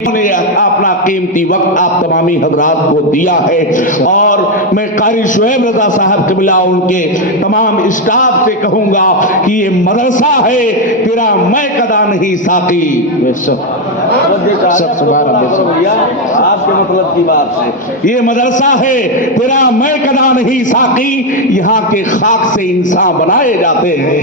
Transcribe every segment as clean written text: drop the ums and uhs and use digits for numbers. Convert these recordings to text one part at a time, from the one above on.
نے اپنا قیمتی وقت آپ تمامی حضرات کو دیا ہے، اور میں قاری شعیب رضا صاحب قبلہ ان کے تمام اسٹاف سے کہوں گا کہ یہ مدرسہ ہے تیرا میں قدا نہیں ساقی۔ آپ کے مطلب کی بات ہے، یہ مدرسہ ہے تیرا میں قدا نہیں ساقی، یہاں کے خاک سے انسان بنائے جاتے ہیں،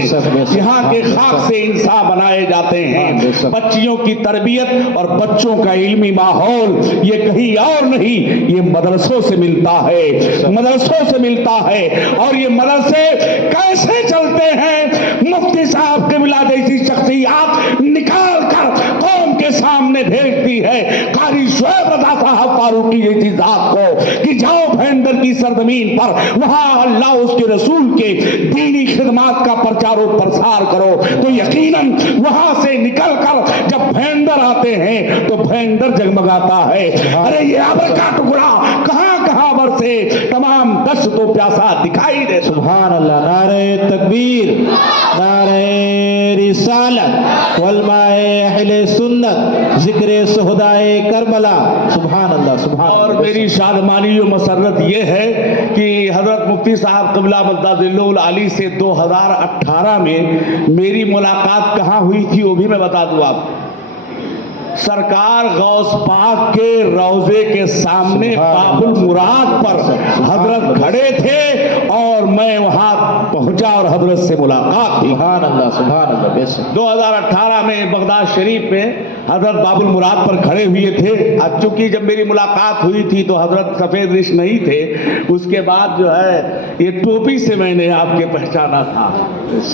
یہاں کے خاک سے انسان بنائے جاتے ہیں۔ بچیوں کی تربیت اور بچوں کا علمی ماحول یہ کہیں اور نہیں، یہ مدرسوں سے ملتا ہے، مدرسوں سے ملتا ہے۔ اور یہ مدرسے کیسے چلتے ہیں؟ مفتی صاحب قبلہ جیسی شخصیات نکال کر قوم کے سامنے بھیجتی ہے، قاری شعیب رضا صاحب فاروقی جیسی ذات کو، کہ جاؤ بھینڈر کی سرزمین پر، وہاں اللہ اس کے رسول کے دینی خدمات کا پرچار و پرسار کرو، تو یقیناً وہاں سے نکل کر جب بھینڈر آتے ہیں تو بھینڈر جگمگاتا ہے۔ ارے یہ ابر کا ٹکڑا کہاں کہاں برسے، تمام دشت تو پیاسا دکھائی دے۔ سبحان اللہ، نعرہ تکبیر، نعرہ رسالت، علماء اہل سنت، ذکر شہدائے کربلا، سبحان اللہ سبحان اللہ۔ اور میری شادمانی و مسرت یہ ہے کہ حضرت مفتی صاحب قبلہ مدد ذلہ العالی سے 2018 میں میری ملاقات کہاں ہوئی تھی وہ بھی میں بتا دوں آپ۔ سرکار غوث پاک کے روضے کے سامنے باب المراد پر حضرت کھڑے تھے اور میں وہاں پہنچا اور حضرت سے ملاقات تھی۔ سبحان اللہ سبحان اللہ۔ بے شک 2018 میں بغداد شریف میں حضرت باب المراد پر کھڑے ہوئے تھے۔ اب چونکہ جب میری ملاقات ہوئی تھی تو حضرت سفید رش نہیں تھے، اس کے بعد جو ہے یہ ٹوپی سے میں نے آپ کے پہچانا تھا،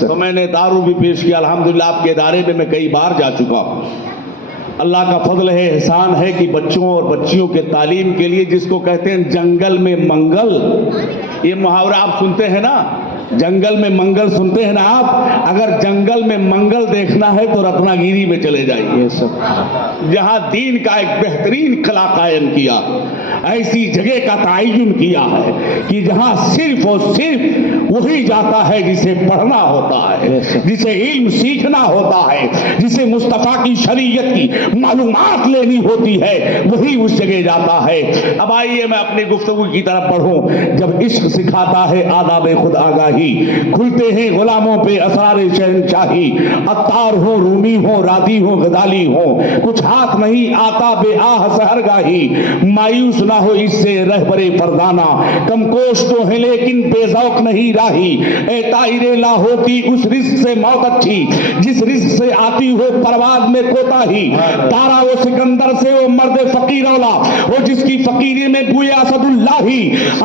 تو میں نے دارو بھی پیش کیا۔ الحمدللہ آپ کے ادارے میں کئی بار جا چکا ہوں۔ اللہ کا فضل ہے، احسان ہے کہ بچوں اور بچیوں کے تعلیم کے لیے جس کو کہتے ہیں جنگل میں منگل، یہ محاورہ آپ سنتے ہیں نا، جنگل میں منگل سنتے ہیں نا آپ، اگر جنگل میں منگل دیکھنا ہے تو رتنا گیری میں چلے جائیے، جہاں دین کا ایک بہترین قلعہ قائم کیا، ایسی جگہ کا تعین کیا ہے کہ جہاں صرف اور صرف وہی جاتا ہے جسے پڑھنا ہوتا ہے، جسے علم سیکھنا ہوتا ہے، جسے مصطفیٰ کی شریعت کی معلومات لینی ہوتی ہے، وہی اس جگہ جاتا ہے۔ اب آئیے میں اپنی گفتگو کی طرف بڑھوں۔ جب عشق سکھاتا ہے آداب خود آگاہی، کھلتے ہیں غلاموں پہ اسرار شہنشاہی، عطار ہو رومی ہو رادی ہو غزالی ہو، کچھ ہاتھ نہیں آتا بے آہ سحرگاہی، مایوس نہ ہو اس سے رہبر فردانہ، کم کوش تو ہے لیکن بے ذوق نہیں راہی، اے طائر لاہو کی اس رزق سے موت اچھی جس رزق سے آتی ہو پرواز میں کوتاہی، تارا وہ سکندر سے وہ مرد فقیر اولا، وہ جس کی فقیری میں بوئے اسد اللہ ہی،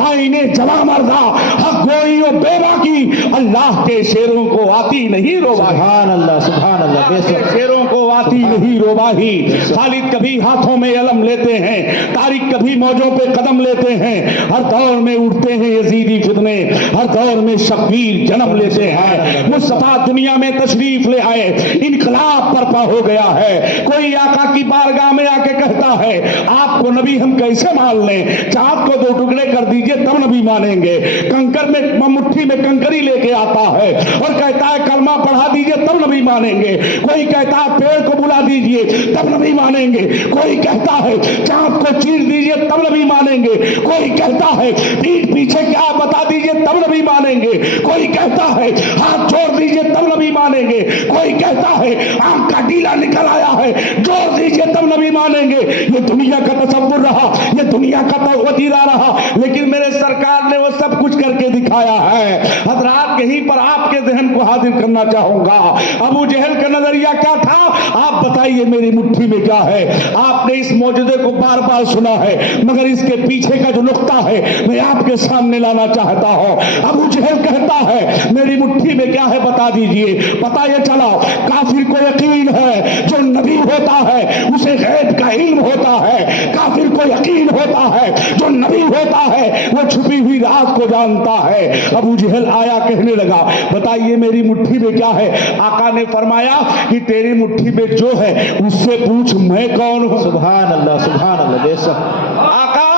آئینے جواں مردہ حق گوئی و بیوا کی، اللہ کے شیروں کو آتی نہیں روباہی، سبحان اللہ سبحان اللہ۔ بے شک شیروں کو آتی نہیں روباہی، خالد کبھی ہاتھوں میں علم لیتے ہیں، طارق کبھی موجوں پہ قدم لیتے ہیں، ہر دور میں اٹھتے ہیں یزیدی فتنے، ہر دور میں شبیر جنم لیتے ہیں، مصطفیٰ دنیا میں تشریف لے آئے، انقلاب برپا ہو گیا ہے، کوئی آقا کی بارگاہ میں آ کے کہتا ہے آپ کو نبی ہم کیسے مان لیں، چاند کو 2 ٹکڑے کر دیجئے تب نبی مانیں گے، کنکر میں مٹھی میں کنکری لے کے آتا ہے اور کہتا ہے کلمہ پڑھا دیجئے تب نبی مانیں گے، کوئی کہتا ہے پیڑ کو بلا دیجئے تب نبی مانیں گے، کوئی کہتا ہے چاند کو چیر دیجئے تب نبی مانیں گے، کوئی کہتا ہے پیٹھ پیچھے کیا بتا دیجئے تب نبی مانیں گے، کوئی کہتا ہے ہاتھ چھوڑ دیجئے تب نبی مانیں گے، کوئی کہتا ہے آنکھ کا ڈیلا نکل آیا ہے جوڑ دیجئے تب نبی مانیں گے۔ یہ دنیا کا تصور رہا، یہ دنیا کا وتیرہ رہا، لیکن میرے سرکار نے وہ سب کچھ کر کے دکھایا ہے۔ حضرات یہیں پر آپ کے ذہن کو حاضر کرنا چاہوں گا، ابو جہل کا نظریہ کیا تھا آپ بتائیے، میری مٹھی میں کیا ہے؟ آپ نے اس معجزے کو بار بار سنا ہے، مگر اس کے پیچھے کا جو نقطہ ہے میں آپ کے سامنے لانا چاہتا ہوں۔ ابو جہل کہتا ہے میری مٹھی میں کیا ہے بتا دیجئے، پتا یہ چلا کافر کو یقین ہے جو نبی ہوتا ہے اسے غیب کا علم ہوتا ہے، کافر کو یقین ہوتا ہے جو نبی ہوتا ہے وہ چھپی ہوئی راز کو جانتا ہے۔ ابو جہل آیا کہنے لگا بتائیے میری مٹھی میں کیا ہے؟ آقا نے فرمایا کہ تیری مٹھی میں جو ہے اس سے پوچھ میں کون ہوں۔ سبحان اللہ سبحان اللہ۔ بے شک آقا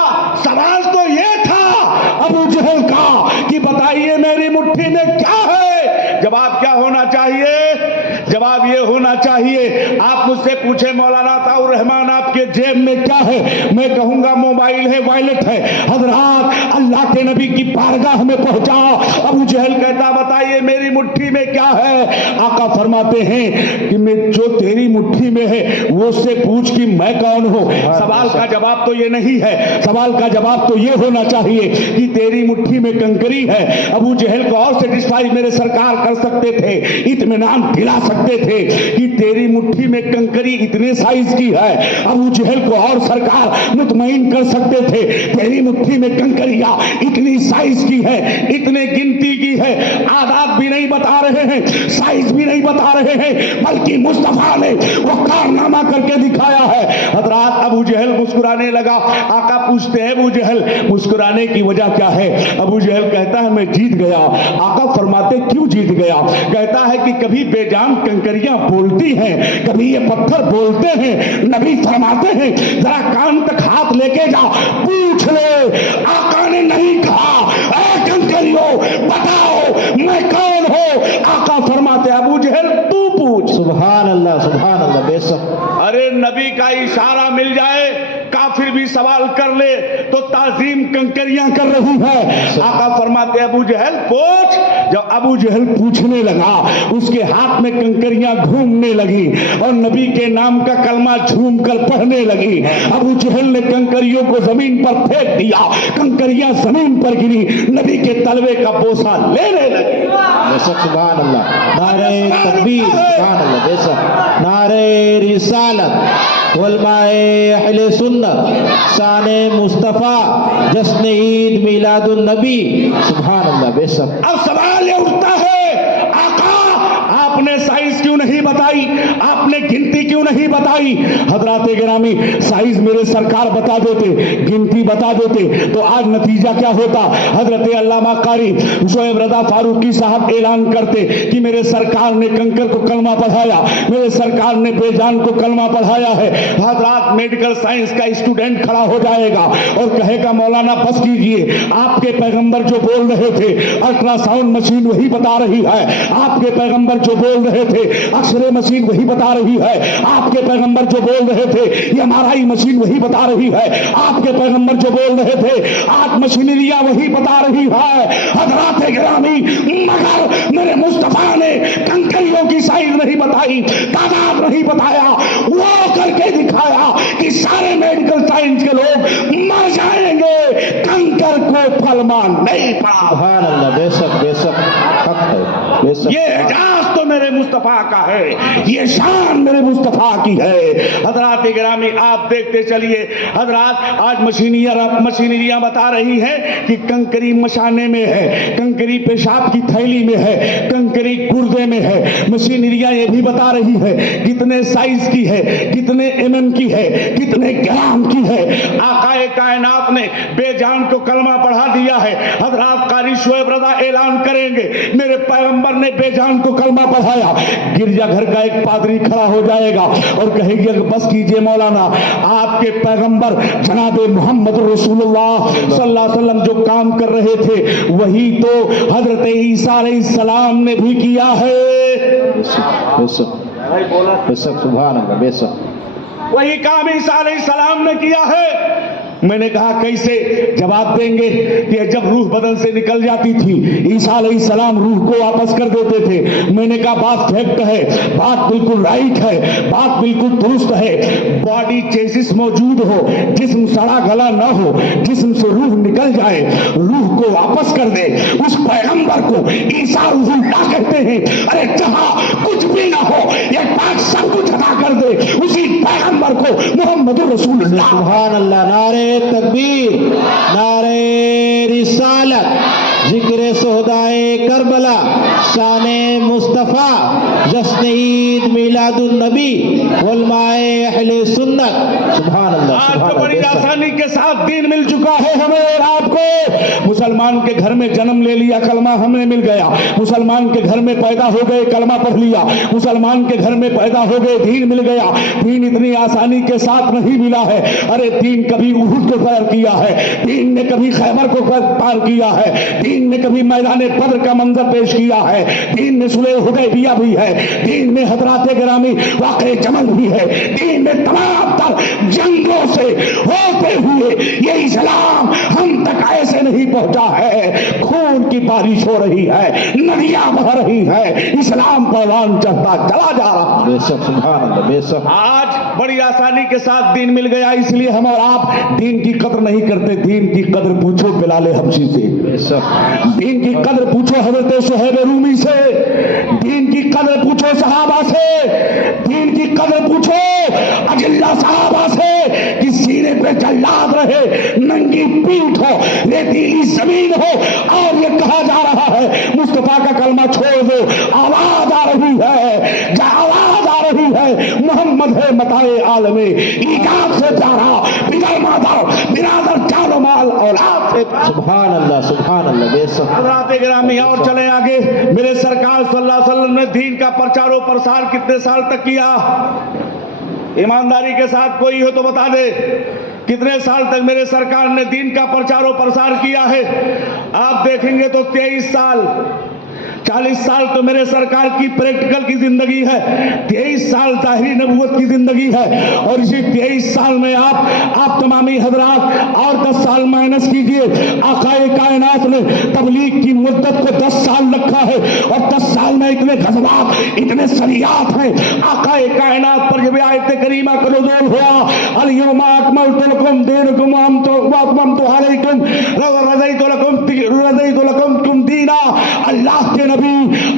سوال تو یہ تھا ابو جہل کا کہ بتائیے میری مٹھی میں کیا ہے؟ جواب کیا ہونا چاہیے؟ جواب یہ ہونا چاہیے آپ مجھ سے پوچھیں مولانا عطاء الرحمان آپ के जेब में क्या है? मैं कहूंगा मोबाइल है, वॉलेट है। हजरात अल्लाह के नबी की बारगाह में पहुंचा। अबू जहल कहता बताइए मेरी मुट्ठी में क्या है? आका फरमाते हैं कि मैं जो तेरी मुट्ठी में है वो से पूछ कि मैं कौन हूं। सवाल का जवाब तो ये नहीं है, सवाल का जवाब तो ये होना चाहिए कि तेरी मुट्ठी में कंकरी है। अबू जहल को और सेटिस्फाई मेरे सरकार कर सकते थे, इत्मीनान दिला सकते थे कि तेरी मुट्ठी में कंकरी इतने साइज की है। अबू जहल को और सरकार मुतमईन कर सकते थे, तेरी मुट्ठी में कंकरियां इतनी साइज की है, इतने गिनती की है। आदात भी नहीं बता रहे हैं, साइज भी नहीं बता रहे हैं, बल्कि मुस्तफा ने वो कारनामा करके दिखाया है। हजरात अबू जहल मुस्कुराने लगा। आका पूछते हैं अबू जहल मुस्कुराने की वजह क्या है? अबू जहल कहता है मैं जीत गया। आका फरमाते क्यों जीत गया? कहता है कि कभी बेजान कंकरियां बोलती हैं, कभी ये पत्थर बोलते हैं। नबी फरमाते हैं जरा कान तक हाथ लेके जा, पूछ ले। आका ने नहीं कहा ऐ कंकरियों बताओ मैं कौन हूं। आका फरमाते अबू जहल तू पूछ। सुभान अल्लाह बेशक। अरे नबी का इशारा मिल जाए, काफिर भी सवाल कर ले तो ताजीम कंकरियां कर रही है। आका फरमाते अबू जहल पूछ। जब अबू जहल पूछने लगा उसके हाथ में कंकरियां घूमने लगी और नबी के नाम का कलमा झूम कर पढ़ने लगी। अबू जहल ने कंकरियों को जमीन पर फेंक दिया, कंकरियां जमीन पर गिरी, नबी के तलवे का बोसा लेने लगी। बेशक सुभान अल्लाह। नारे तकबीर सुभान अल्लाह बेशक। नारे रिसालत उलमाए अहले सुन्नत शाने मुस्तफा जश्न ईद मिलादुन नबी सुभान अल्लाह बेशक। अब सवाल ये उठता है आका आपने साइज क्यों नहीं बताई, आपने गिनती क्यों नहीं बताई? हजरात गिरामी साइज मेरे सरकार बता देते, गिनती बता देते तो आज नतीजा क्या होता? हजरत अल्लामा कारी शोएब रजा फारूकी साहब ऐलान करते कि मेरे सरकार ने कंकर को कलमा पढ़ाया, मेरे सरकार ने बेजान को कलमा पढ़ाया है। हजरात मेडिकल साइंस का स्टूडेंट खड़ा हो जाएगा और कहेगा मौलाना बस कीजिए, आपके पैगंबर जो बोल रहे थे अल्ट्रासाउंड मशीन वही बता रही है, आपके पैगंबर जो बोल रहे थे एक्सरे मशीन वही बता रही है, आपके पैगंबर जो बोल रहे थे एमआरआई मशीन वही बता रही है, आपके पैगंबर जो बोल रहे थे आठ मशीनरियां वही बता रही है। हजरात गिरामी मगर मेरे मुस्तफा ने कंकरियों की साइज नहीं बताई, तादाद नहीं बताया, वो करके दिखाया कि सारे मेडिकल साइंस के लोग मर जाएंगे, कंकर को फलमा नहीं पड़ा। सुभान अल्लाह बेशक बेशक हक है बेशक। ये एजाज तो मेरे मुस्तफा का है, ये शान मेरे मुस्तफा की है। हजरात गिरामी आप देखते चलिए, हजरात आज मशीनरियां बता रही है कि कंकरी मशाने में है, कंकरी पेशाब की थैली में है, कंकरी गुर्दे में है। मशीनरियां ये भी बता रही है कितने साइज की है, कितने एमएम की है, कितने ग्राम की है। आकाए कायनात ने बेजान को कलमा पढ़ा दिया है। हजरात कारी शोएब रजा ऐलान करेंगे मेरे पैगंबर ने बेजान को कलमा पढ़ाया। गिरजाघर का एक पादरी खड़ा हो जाएगा और कहेगा बस कीजिए मौलाना, आपके पैगंबर जनाब मोहम्मद रसूलुल्लाह सल्लल्लाहु अलैहि वसल्लम जो काम कर रहे थे वही तो हजरत ईसा अलैहिस्सलाम ने भी किया है। बेशक बेशक सुभान अल्लाह बेशक। वही काम ईसा अलैहिस्सलाम ने किया है। मैंने कहा कैसे? जवाब देंगे कि जब रूह बदन से निकल जाती थी ईसा अलैहिस्सलाम रूह को वापस कर देते थे। मैंने कहा बात फैक्ट है, बात बिल्कुल राइट है, बात बिल्कुल दुरुस्त है। बॉडी चेसिस मौजूद हो, जिस्म सड़ा गला न हो, जिस्म से रूह निकल जाए, रूह को वापस कर दे, उस पैगंबर को ईसा रूहुल्लाह कहते हैं। अरे जहां कुछ भी ना हो ये पाक सब कुछ अदा कर दे उसी पैगंबर को मोहम्मद रसूलुल्लाह। सुभान अल्लाह। नारे तकबीर नारे रिसालत जिक्र सोहदाए करबला शाने मुस्तफा जश्न ईद मिलादुन नबी उलमाए अहले सुन्नत सुभान अल्लाह। आज तो बड़ी आसानी के साथ दीन मिल चुका है हमें और आपको। मुसलमान के घर में जन्म ले लिया, कलमा हमें मिल गया। मुसलमान के घर में पैदा हो गए, कलमा पढ़ लिया। मुसलमान के घर में पैदा हो गए, दीन मिल गया। दीन इतनी आसानी के साथ नहीं मिला है। अरे दीन कभी उहुद को पार किया है, दीन ने कभी खैबर को पार किया है, दीन ने कभी मैदान बद्र का मंजर पेश किया है, दीन ने सुलह हुदैबिया भी है, दीन में हजरात गिरामी वाक़े जमल भी है, दीन में तमाम तर जंग سے ہوتے ہوئے یہ اسلام ہم تک ایسے نہیں پہنچا ہے. خون کی بارش ہو رہی ہے, ندیاں بہ رہی ہے, اسلام پروان چڑھتا چلا جا رہا. بے شک سبحان اللہ, بے شک. آج بڑی آسانی کے ساتھ دین مل گیا, اس لیے ہم اور آپ دین کی قدر نہیں کرتے. دین کی قدر پوچھو بلال حبشی سے, بے شک. دین کی قدر پوچھو حضرت صہیب رومی سے, دین کی قدر پوچھو صحابہ سے, دین کی قدر پوچھو اجلا صحابہ سے کہ سینے پہ جلاد رہے, ننگی پیٹھ ہو, ریتیلی زمین ہو, اور یہ کہا جا رہا ہے مصطفیٰ کا کلمہ چھوڑ دو. آواز آ رہی ہے, آواز آ رہی ہے, محمد ہے متائے عالم ایجاد سے پیارا, بغیر مادر برادر جان و مال اولاد سے. سبحان اللہ, سبحان اللہ, بے شک. حضرات گرامی اور چلیں آگے. میرے سرکار صلی اللہ علیہ وسلم نے دین کا پرچار و پرسار کتنے سال تک کیا؟ ایمانداری کے ساتھ کوئی ہو تو بتا دے, کتنے سال تک میرے سرکار نے دین کا پرچار و پرسار کیا ہے؟ آپ دیکھیں گے تو 23 سال. 40 سال تو میرے سرکار کی پریکٹیکل کی زندگی ہے, 23 سال ظاہری نبوت کی زندگی ہے, اور اسی 23 سال میں آپ تمامی حضرات اور 10 سال مائنس کیجئے. آقا کائنات نے تبلیغ کی مدت کو 10 سال رکھا ہے, اور 10 سال میں اتنے غزوات, اتنے سریات ہیں. آقا کائنات پر جب آیت کریمہ کا نزول ہوا, الیوم اکملت لکم دینکم واتممت علیکم رضیت لکم دینا, اللہ کے نبی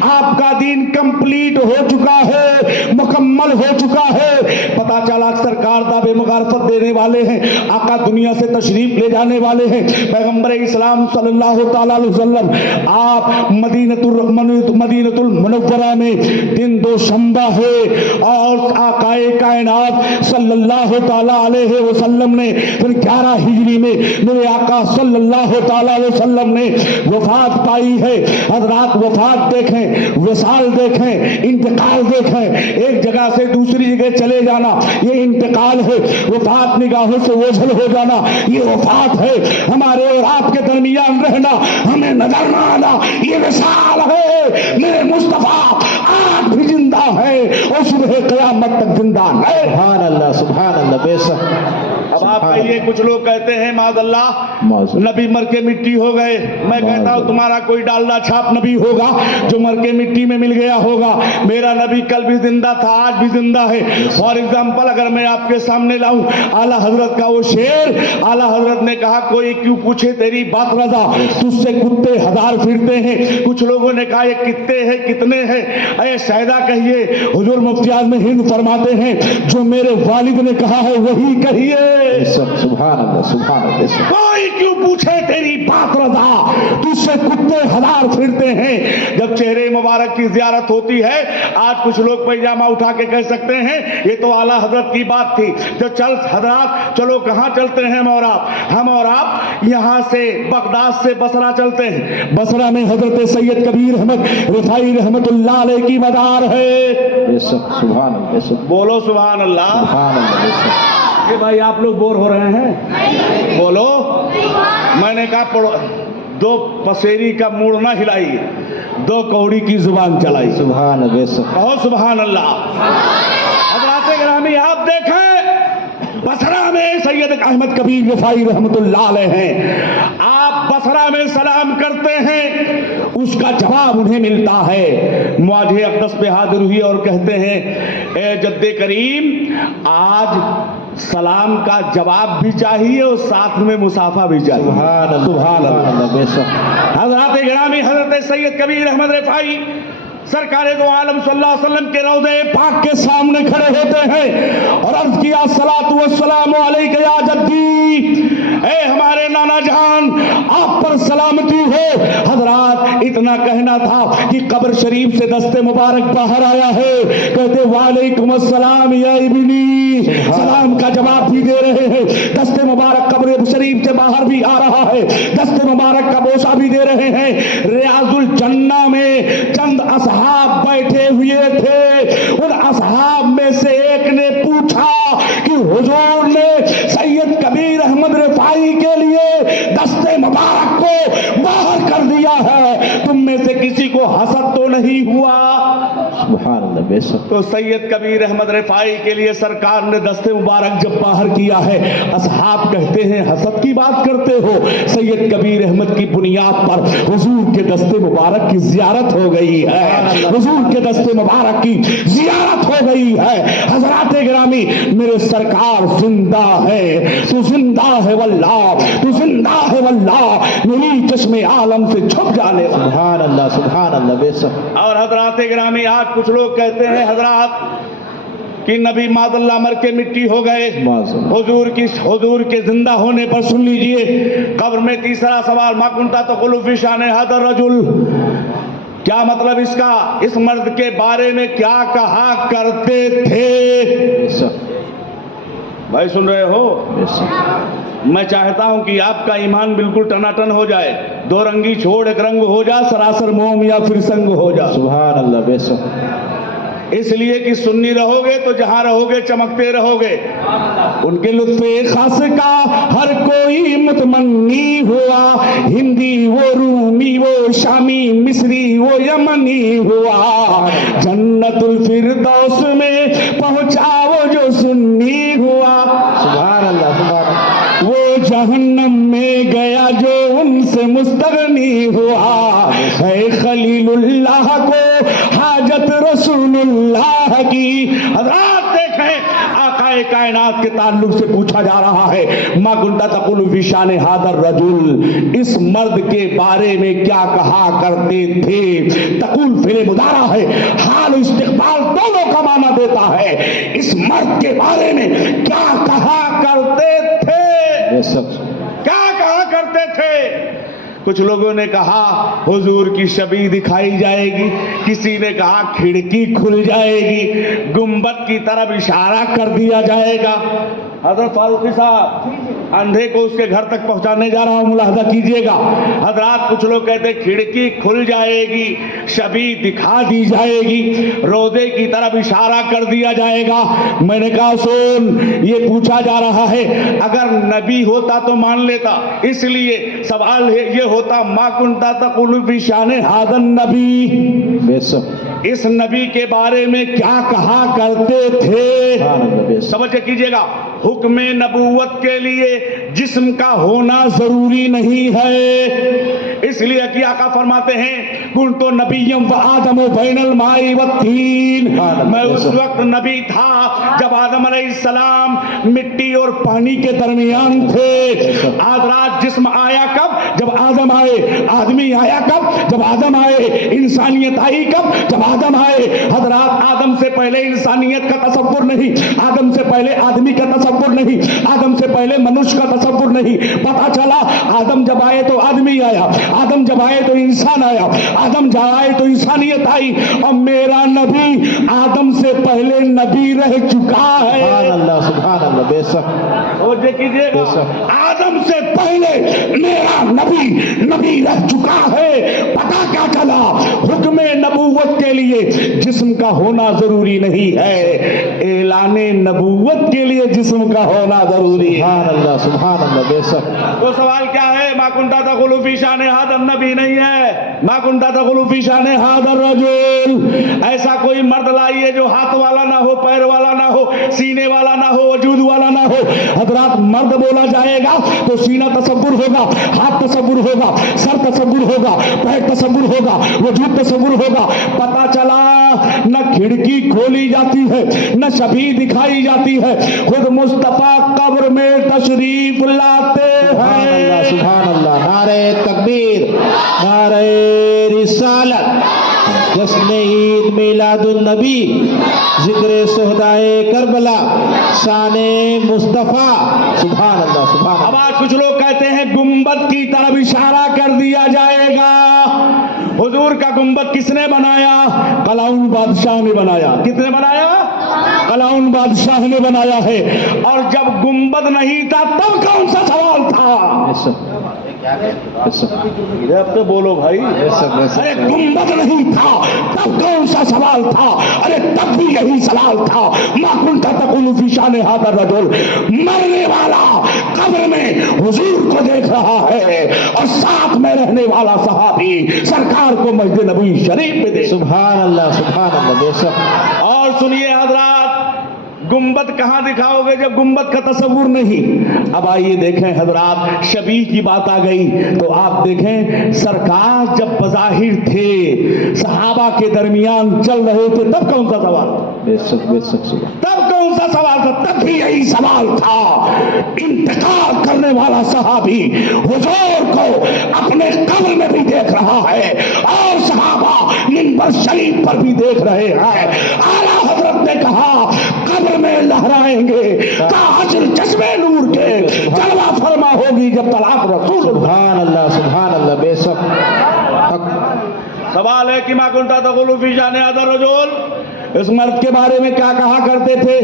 آپ کا دین کمپلیٹ ہو چکا ہے, مکمل ہو چکا ہے. پتا چلا سرکار دعوے مغارفت دینے والے ہیں, آقا دنیا سے تشریف لے جانے والے ہیں. پیغمبر اسلام صلی اللہ تعالی علیہ وسلم آپ مدینۃ المنورہ میں دن دوشنبہ ہے, اور آقا کائنات صلی اللہ تعالی علیہ وسلم نے 11 ہجری میں میرے آقا صلی اللہ تعالی علیہ وسلم نے وفات پائی ہے. حضرات وفات دیکھیں, وصال دیکھیں, انتقال دیکھیں, ایک جگہ سے دوسری جگہ چلے جانا یہ انتقال ہے. وفات نگاہوں سے اوجھل ہو جانا یہ وفات ہے. ہمارے اور آپ کے درمیان رہنا, ہمیں نظر نہ آنا یہ وصال ہے. میرے مصطفیٰ آج بھی زندہ ہے اور صبح قیامت تک زندہ ہے. سبحان اللہ, سبحان اللہ, بے شک. اب آپ کہیے, کچھ لوگ کہتے ہیں معاذ اللہ نبی مر کے مٹی ہو گئے. میں کہتا ہوں تمہارا کوئی ڈالنا چھاپ نبی ہوگا جو مر کے مٹی میں مل گیا ہوگا. میرا نبی کل بھی زندہ تھا, آج بھی زندہ ہے. فار ایگزامپل اگر میں آپ کے سامنے لاؤں اعلیٰ حضرت کا وہ شعر, اعلیٰ حضرت نے کہا کوئی کیوں پوچھے تیری بات رضا, تجھ سے کتے ہزار پھرتے ہیں. کچھ لوگوں نے کہا یہ کتے ہیں کتنے ہیں, اے شہدا کہیے. حضور مفتی اعظم ہند فرماتے ہیں جو میرے والد نے کہا ہے وہی کہیے. سبحان اللہ, سبحان اللہ. کوئی کیوں پوچھے تیری بات رضا, تجھ سے کتے ہزار پھرتے ہیں. جب چہرے مبارک کی زیارت ہوتی ہے, آج کچھ لوگ پیجامہ اٹھا کے کہہ سکتے ہیں یہ تو اعلیٰ حضرت کی بات تھی. جو چل حضرات چلو کہاں چلتے ہیں ہم اور آپ یہاں سے بغداد سے بصرہ چلتے ہیں. بصرہ میں حضرت سید کبیر احمد رفاعی رحمت اللہ علیہ کی مدار ہے. سبحان اللہ, بولو سبحان اللہ. سبحان اللہ. کہ بھائی آپ لوگ بور ہو رہے ہیں, بولو. میں نے کہا پڑھو, 2 پسیری کا موڑ نہ ہلائی, 2 کوڑی کی زبان چلائی. سبحان اللہ, کہو سبحان اللہ. حضرات گرامی آپ دیکھیں بصرہ میں سید احمد کبیر رفاعی رحمت اللہ علیہ ہیں. آپ بصرہ میں سلام کرتے ہیں, اس کا جواب انہیں ملتا ہے. مواجہ اقدس پہ حاضر ہوئی اور کہتے ہیں اے جد کریم آج سلام کا جواب بھی چاہیے اور ساتھ میں مسافہ بھی چاہیے. سبحان اللہ, بے شک. حضرات گرامی حضرت سید کبیر احمد رفاعی سرکار دو عالم صلی اللہ علیہ وسلم کے روضے پاک کے سامنے کھڑے ہوتے ہیں اور عرض کیا الصلاۃ والسلام علیک یا جدی, اے ہمارے نانا جان آپ پر سلامتی ہو. حضرات اتنا کہنا تھا کہ قبر شریف سے دست مبارک باہر آیا ہے, کہتے وعلیکم السلام یا ابنی, سلام کا جواب بھی دے رہے ہیں. دست مبارک قبر شریف سے باہر بھی آ رہا ہے, دست مبارک کا بوسہ بھی دے رہے ہیں. ریاض الجنہ میں چند اصحاب بیٹھے ہوئے تھے, ان اصحاب میں سے ایک نے پوچھا کہ حضور نے سید کبیر احمد رفاعی کے لیے دست مبارک کو باہر کر دیا ہے, تم میں سے کسی کو حسد تو نہیں ہوا؟ سبحان اللہ, بے شک تو سید کبیر احمد رفاعی کے لیے سرکار نے دست مبارک جب باہر کیا ہے، اصحاب کہتے ہیں حسد کی بات کرتے ہو، سید کبیر احمد کی بنیاد پر حضور کے دست مبارک کی زیارت ہو گئی ہے، حضور کے دست مبارک کی زیارت ہو گئی ہے۔ حضرات گرامی، میرے سرکار زندہ ہے، تو زندہ ہے واللہ، تو زندہ ہے واللہ، میری چشم عالم سے چھپ جانے والا۔ سبحان اللہ سبحان اللہ بے شک اور حضرات گرامی، آج کچھ لوگ کہتے ہیں حضرات کہ نبی ماد اللہ مر کے مٹی ہو گئے، حضور کے زندہ ہونے پر سن لیجئے قبر میں تیسرا سوال، ما کنتا تقول فی شان ھذا الرجل، کیا مطلب اس کا، اس مرد کے بارے میں کیا کہا کرتے تھے؟ بے شک بھائی سن رہے ہو؟ بے شک میں چاہتا ہوں کہ آپ کا ایمان بالکل ٹناٹن ہو جائے، دو رنگی چھوڑ ایک رنگ ہو جا، سراسر موم یا پھر سنگ ہو جا، سبحان اللہ بے شک اس لیے کہ سنی رہو گے تو جہاں رہو گے چمکتے رہو گے۔ ان کے لطف خاص کا ہر کوئی متمنی ہوا، ہندی وہ رومی وہ شامی مصری وہ یمنی ہوا، جنت الفردوس میں پہنچا وہ جو سنی ہوا، سبحان اللہ سبحان اللہ وہ جہنم میں گیا جو ان سے مستغنی ہوا، ہے خلیل اللہ کو حاجت رسول اللہ کی۔ حضرات دیکھیں، آقا کائنات کے تعلق سے پوچھا جا رہا ہے، ما کنت تقول فی شان ھذا الرجل، اس مرد کے بارے میں کیا کہا کرتے تھے؟ تقول فعل مضارع ہے، حال و استقبال دونوں کا معنی دیتا ہے، اس مرد کے بارے میں کیا کہا کرتے تھے؟ بے شک کیا کہا کرتے تھے؟ کچھ لوگوں نے کہا حضور کی شبیہ دکھائی جائے گی، کسی نے کہا کھڑکی کھل جائے گی، گنبد کی طرف اشارہ کر دیا جائے گا۔ حضرت فاروقی صاحب اندھے کو اس کے گھر تک پہنچانے جا رہا ہوں، ملاحظہ کیجئے گا۔ حضرات کچھ لوگ کہتے ہیں کھڑکی کھل جائے گی، شبیہ دکھا دی جائے گی، روضے کی طرف اشارہ کر دیا جائے گا۔ میں نے کہا سن، یہ پوچھا جا رہا ہے، اگر نبی ہوتا تو مان لیتا، اس لیے سوال یہ ہوتا ما کنت تقول فی شان ھذا النبی، بے شک اس نبی کے بارے میں کیا کہا کرتے تھے؟ سبحان اللہ بے شک سمجھ کیجئے گا، حکم نبوت کے لیے جسم کا ہونا ضروری نہیں ہے، اس لیے کہ آقا فرماتے ہیں کنت نبیم و آدم بین الماء والطین، میں اس وقت نبی تھا جب آدم علیہ السلام مٹی اور پانی کے درمیان تھے۔ آج رات جسم آیا کب؟ جب آدم آئے۔ آدمی آیا کب؟ جب آدم آئے۔ انسانیت آئی کب؟ جب آدم آئے۔ حضرات آدم سے پہلے انسانیت کا تصور نہیں، آدم سے پہلے آدمی کا تصور نہیں، آدم سے پہلے منش کا تصور نہیں۔ پتا چلا آدم جب آئے تو آدمی آیا، آدم جب آئے تو انسان آیا، آدم جب آئے تو انسانیت آئی، اور میرا نبی آدم سے پہلے نبی رہ چکا ہے۔ سبحان اللہ سبحان اللہ بے شک اور دیکھیے گا، آدم سے پہلے میرا نبی رہ چکا ہے۔ پتا کیا چلا؟ حکم نبوت کے لیے جسم کا ہونا ضروری نہیں ہے، اعلان نبوت کے لیے جسم کا ہونا ضروری ہے۔ سبحان اللہ بے شک۔ تو سوال کیا ہے؟ ما کنت تقول فی شان ھذا النبی نہیں ہے، ما کنت تقول فی شان ھذا الرجل، ایسا کوئی مرد لائیے جو ہاتھ والا نہ ہو، پیر والا نہ ہو، سینے والا نہ ہو، وجود والا نہ ہو۔ حضرات مرد بولا جائے گا تو سینہ تصور ہوگا، ہاتھ تصور ہوگا، سر تصور ہوگا، پیر تصور ہوگا، وجود تصور ہوگا۔ پتا چلا نہ کھڑکی کھولی جاتی ہے، نہ شبیہ دکھائی جاتی ہے، خود مصطفیٰ قبر میں تشریف لاتے ہیں۔ سبحان اللہ، نعرہ تکبیر، نعرہ رسالت، جشن عید میلاد النبی، ذکر شہدائے کربلا، شان مصطفیٰ، سبحان اللہ سبحان اللہ۔ اب آج کچھ لوگ کہتے ہیں گنبد کی طرف اشارہ کر دیا جائے گا۔ حضور کا گنبد کس نے بنایا؟ قلاؤن بادشاہ نے بنایا۔ کس نے بنایا؟ قلاؤن بادشاہ نے بنایا ہے۔ اور جب گنبد نہیں تھا تب کون سا سوال تھا؟ اب تو بولو بھائی، ارے گنبد نہیں تھا تب کون سا سوال تھا؟ ارے تب بھی یہی سوال تھا، ما کنت تقول فی شان ھذا الرجل۔ مرنے والا قبر میں حضور کو دیکھ رہا ہے، اور ساتھ میں رہنے والا صحابی سرکار کو مسجد نبوی شریف میں دیکھ۔ سبحان اللہ سبحان اللہ بے شک۔ اور سنیے حضرات، گنبد کہاں دکھاؤ گے جب گنبد کا تصور نہیں؟ اب آئیے دیکھیں حضرات، شبیہ کی بات آ گئی تو آپ دیکھیں سرکار جب بظاہر تھے، صحابہ کے درمیان چل رہے تھے، تب کون سا سوال تھا؟ بے شک تب کون سا سوال تھا؟ تب بھی یہی سوال تھا۔ انتقال کرنے والا صحابی حضور کو اپنے قبر میں بھی دیکھ رہا ہے اور صحابہ منبر شریف پر بھی دیکھ رہے ہیں۔ اعلیٰ حضرت نے کہا قبر میں لہرائیں گے کاجر چشمے نور کے، جلوہ فرما ہوگی جب طلاق رسول اللہ۔ سبحان اللہ سبحان اللہ، بے شک حق۔ سوال ہے کہ ما کنت تقول فی شأن ھذا الرجل، اس مرد کے بارے میں کیا کہا کرتے تھے؟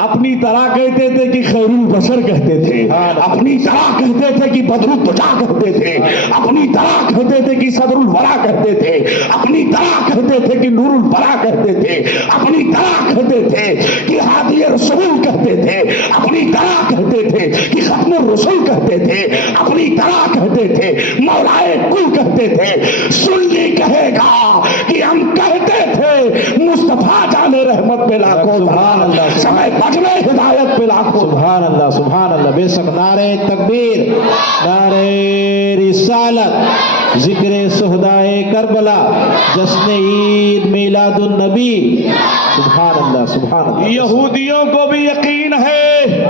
اپنی طرح کہتے تھے کہ خیر البشر کہتے تھے، اپنی طرح کہتے تھے کہ بدر الدجا کہتے تھے، اپنی طرح کہتے تھے کہ صدر الورا کہتے تھے، اپنی طرح کہتے تھے کہ نور البرا کہتے تھے، اپنی طرح کہتے تھے کہ ہادی رسول کہتے تھے، اپنی طرح کہتے تھے کہ ختم الرسول کہتے تھے، اپنی طرح کہتے تھے مولائے کل کہتے تھے۔ سنی کہے گا کہ ہم کہتے تھے مصطفیٰ جانے رحمت پہ لاکھوں، سبحان اللہ، سمے بجنے ہدایت پہ لاکھوں۔ سبحان اللہ سبحان اللہ، بے شک۔ نعرہ تکبیر، نعرہ رسالت، ذکر شہدائے کربلا، جشن عید میلاد النبی، سبحان اللہ سبحان اللہ۔ یہودیوں کو بھی یقین ہے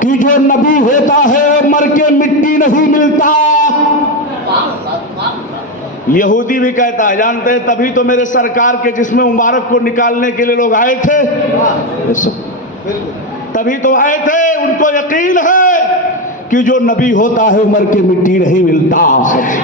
کہ جو نبی ہوتا ہے مر کے مٹی نہیں ملتا۔ یہودی بھی کہتا ہے، جانتے ہیں تبھی تو میرے سرکار کے جسم مبارک کو نکالنے کے لیے لوگ آئے تھے، تبھی تو آئے تھے۔ ان کو یقین ہے کہ جو نبی ہوتا ہے مر کے مٹی نہیں ملتا۔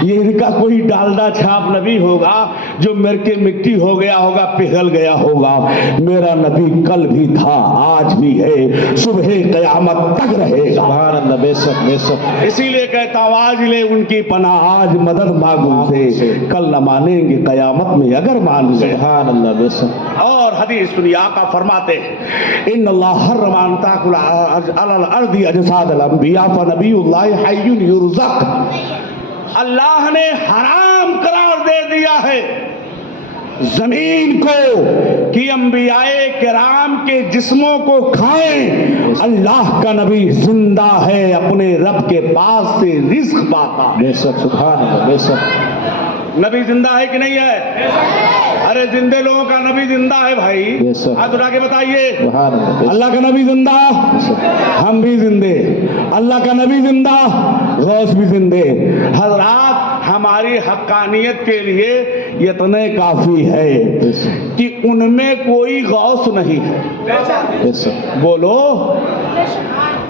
یہ ان کا کوئی ڈالڈا چھاپ نبی ہوگا جو مر کے مٹی ہو گیا ہوگا، پگھل گیا ہوگا۔ میرا نبی کل بھی تھا، آج بھی ہے، صبح قیامت تک رہے گا۔ سبحان اللہ، بے شک بے شک۔ اسی لیے کہتا ہوں آج لے ان کی پناہ، آج مدد مانگو سے، کل نہ مانیں گے قیامت میں اگر مان گئے۔ سبحان اللہ، بے شک۔ اور حدیث سنی، آقا فرماتے ہیں ان اللہ حرم ان تاکل علی الارض اجساد الانبیاء فنبی اللہ حی یرزق۔ اللہ نے حرام قرار دے دیا ہے زمین کو کہ انبیاء کرام کے جسموں کو کھائیں۔ اللہ کا نبی زندہ ہے، اپنے رب کے پاس سے رزق پاتا۔ بے شک، سبحان اللہ، بے شک۔ نبی زندہ ہے کہ نہیں ہے؟ ارے زندے لوگوں کا نبی زندہ ہے بھائی، Yes, sir. ہاتھ اٹھا کے بتائیے۔ سبحان اللہ، اللہ کا نبی زندہ، ہم بھی زندے، اللہ کا نبی زندہ، غوث بھی زندے۔ حضرات ہماری حقانیت کے لیے اتنے کافی ہے کہ ان میں کوئی غوث نہیں ہے، بے شک۔ بولو،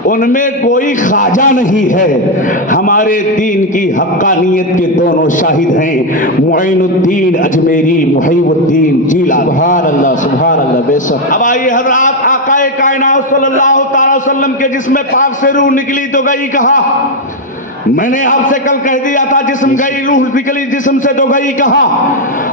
ان میں کوئی خواجہ نہیں ہے۔ ہمارے دین کی حقانیت کے دونوں شاہد ہیں، معین الدین اجمیری، محیب الدین جیلانی۔ سبحان اللہ سبحان اللہ، بے شک۔ اب آئیے حضرات، آقا کائنات صلی اللہ تعالی وسلم کے جسم پاک سے روح نکلی تو گئی کہاں؟ میں نے آپ سے کل کہہ دیا تھا جسم گئی روح نکلی، جسم سے تو گئی کہاں؟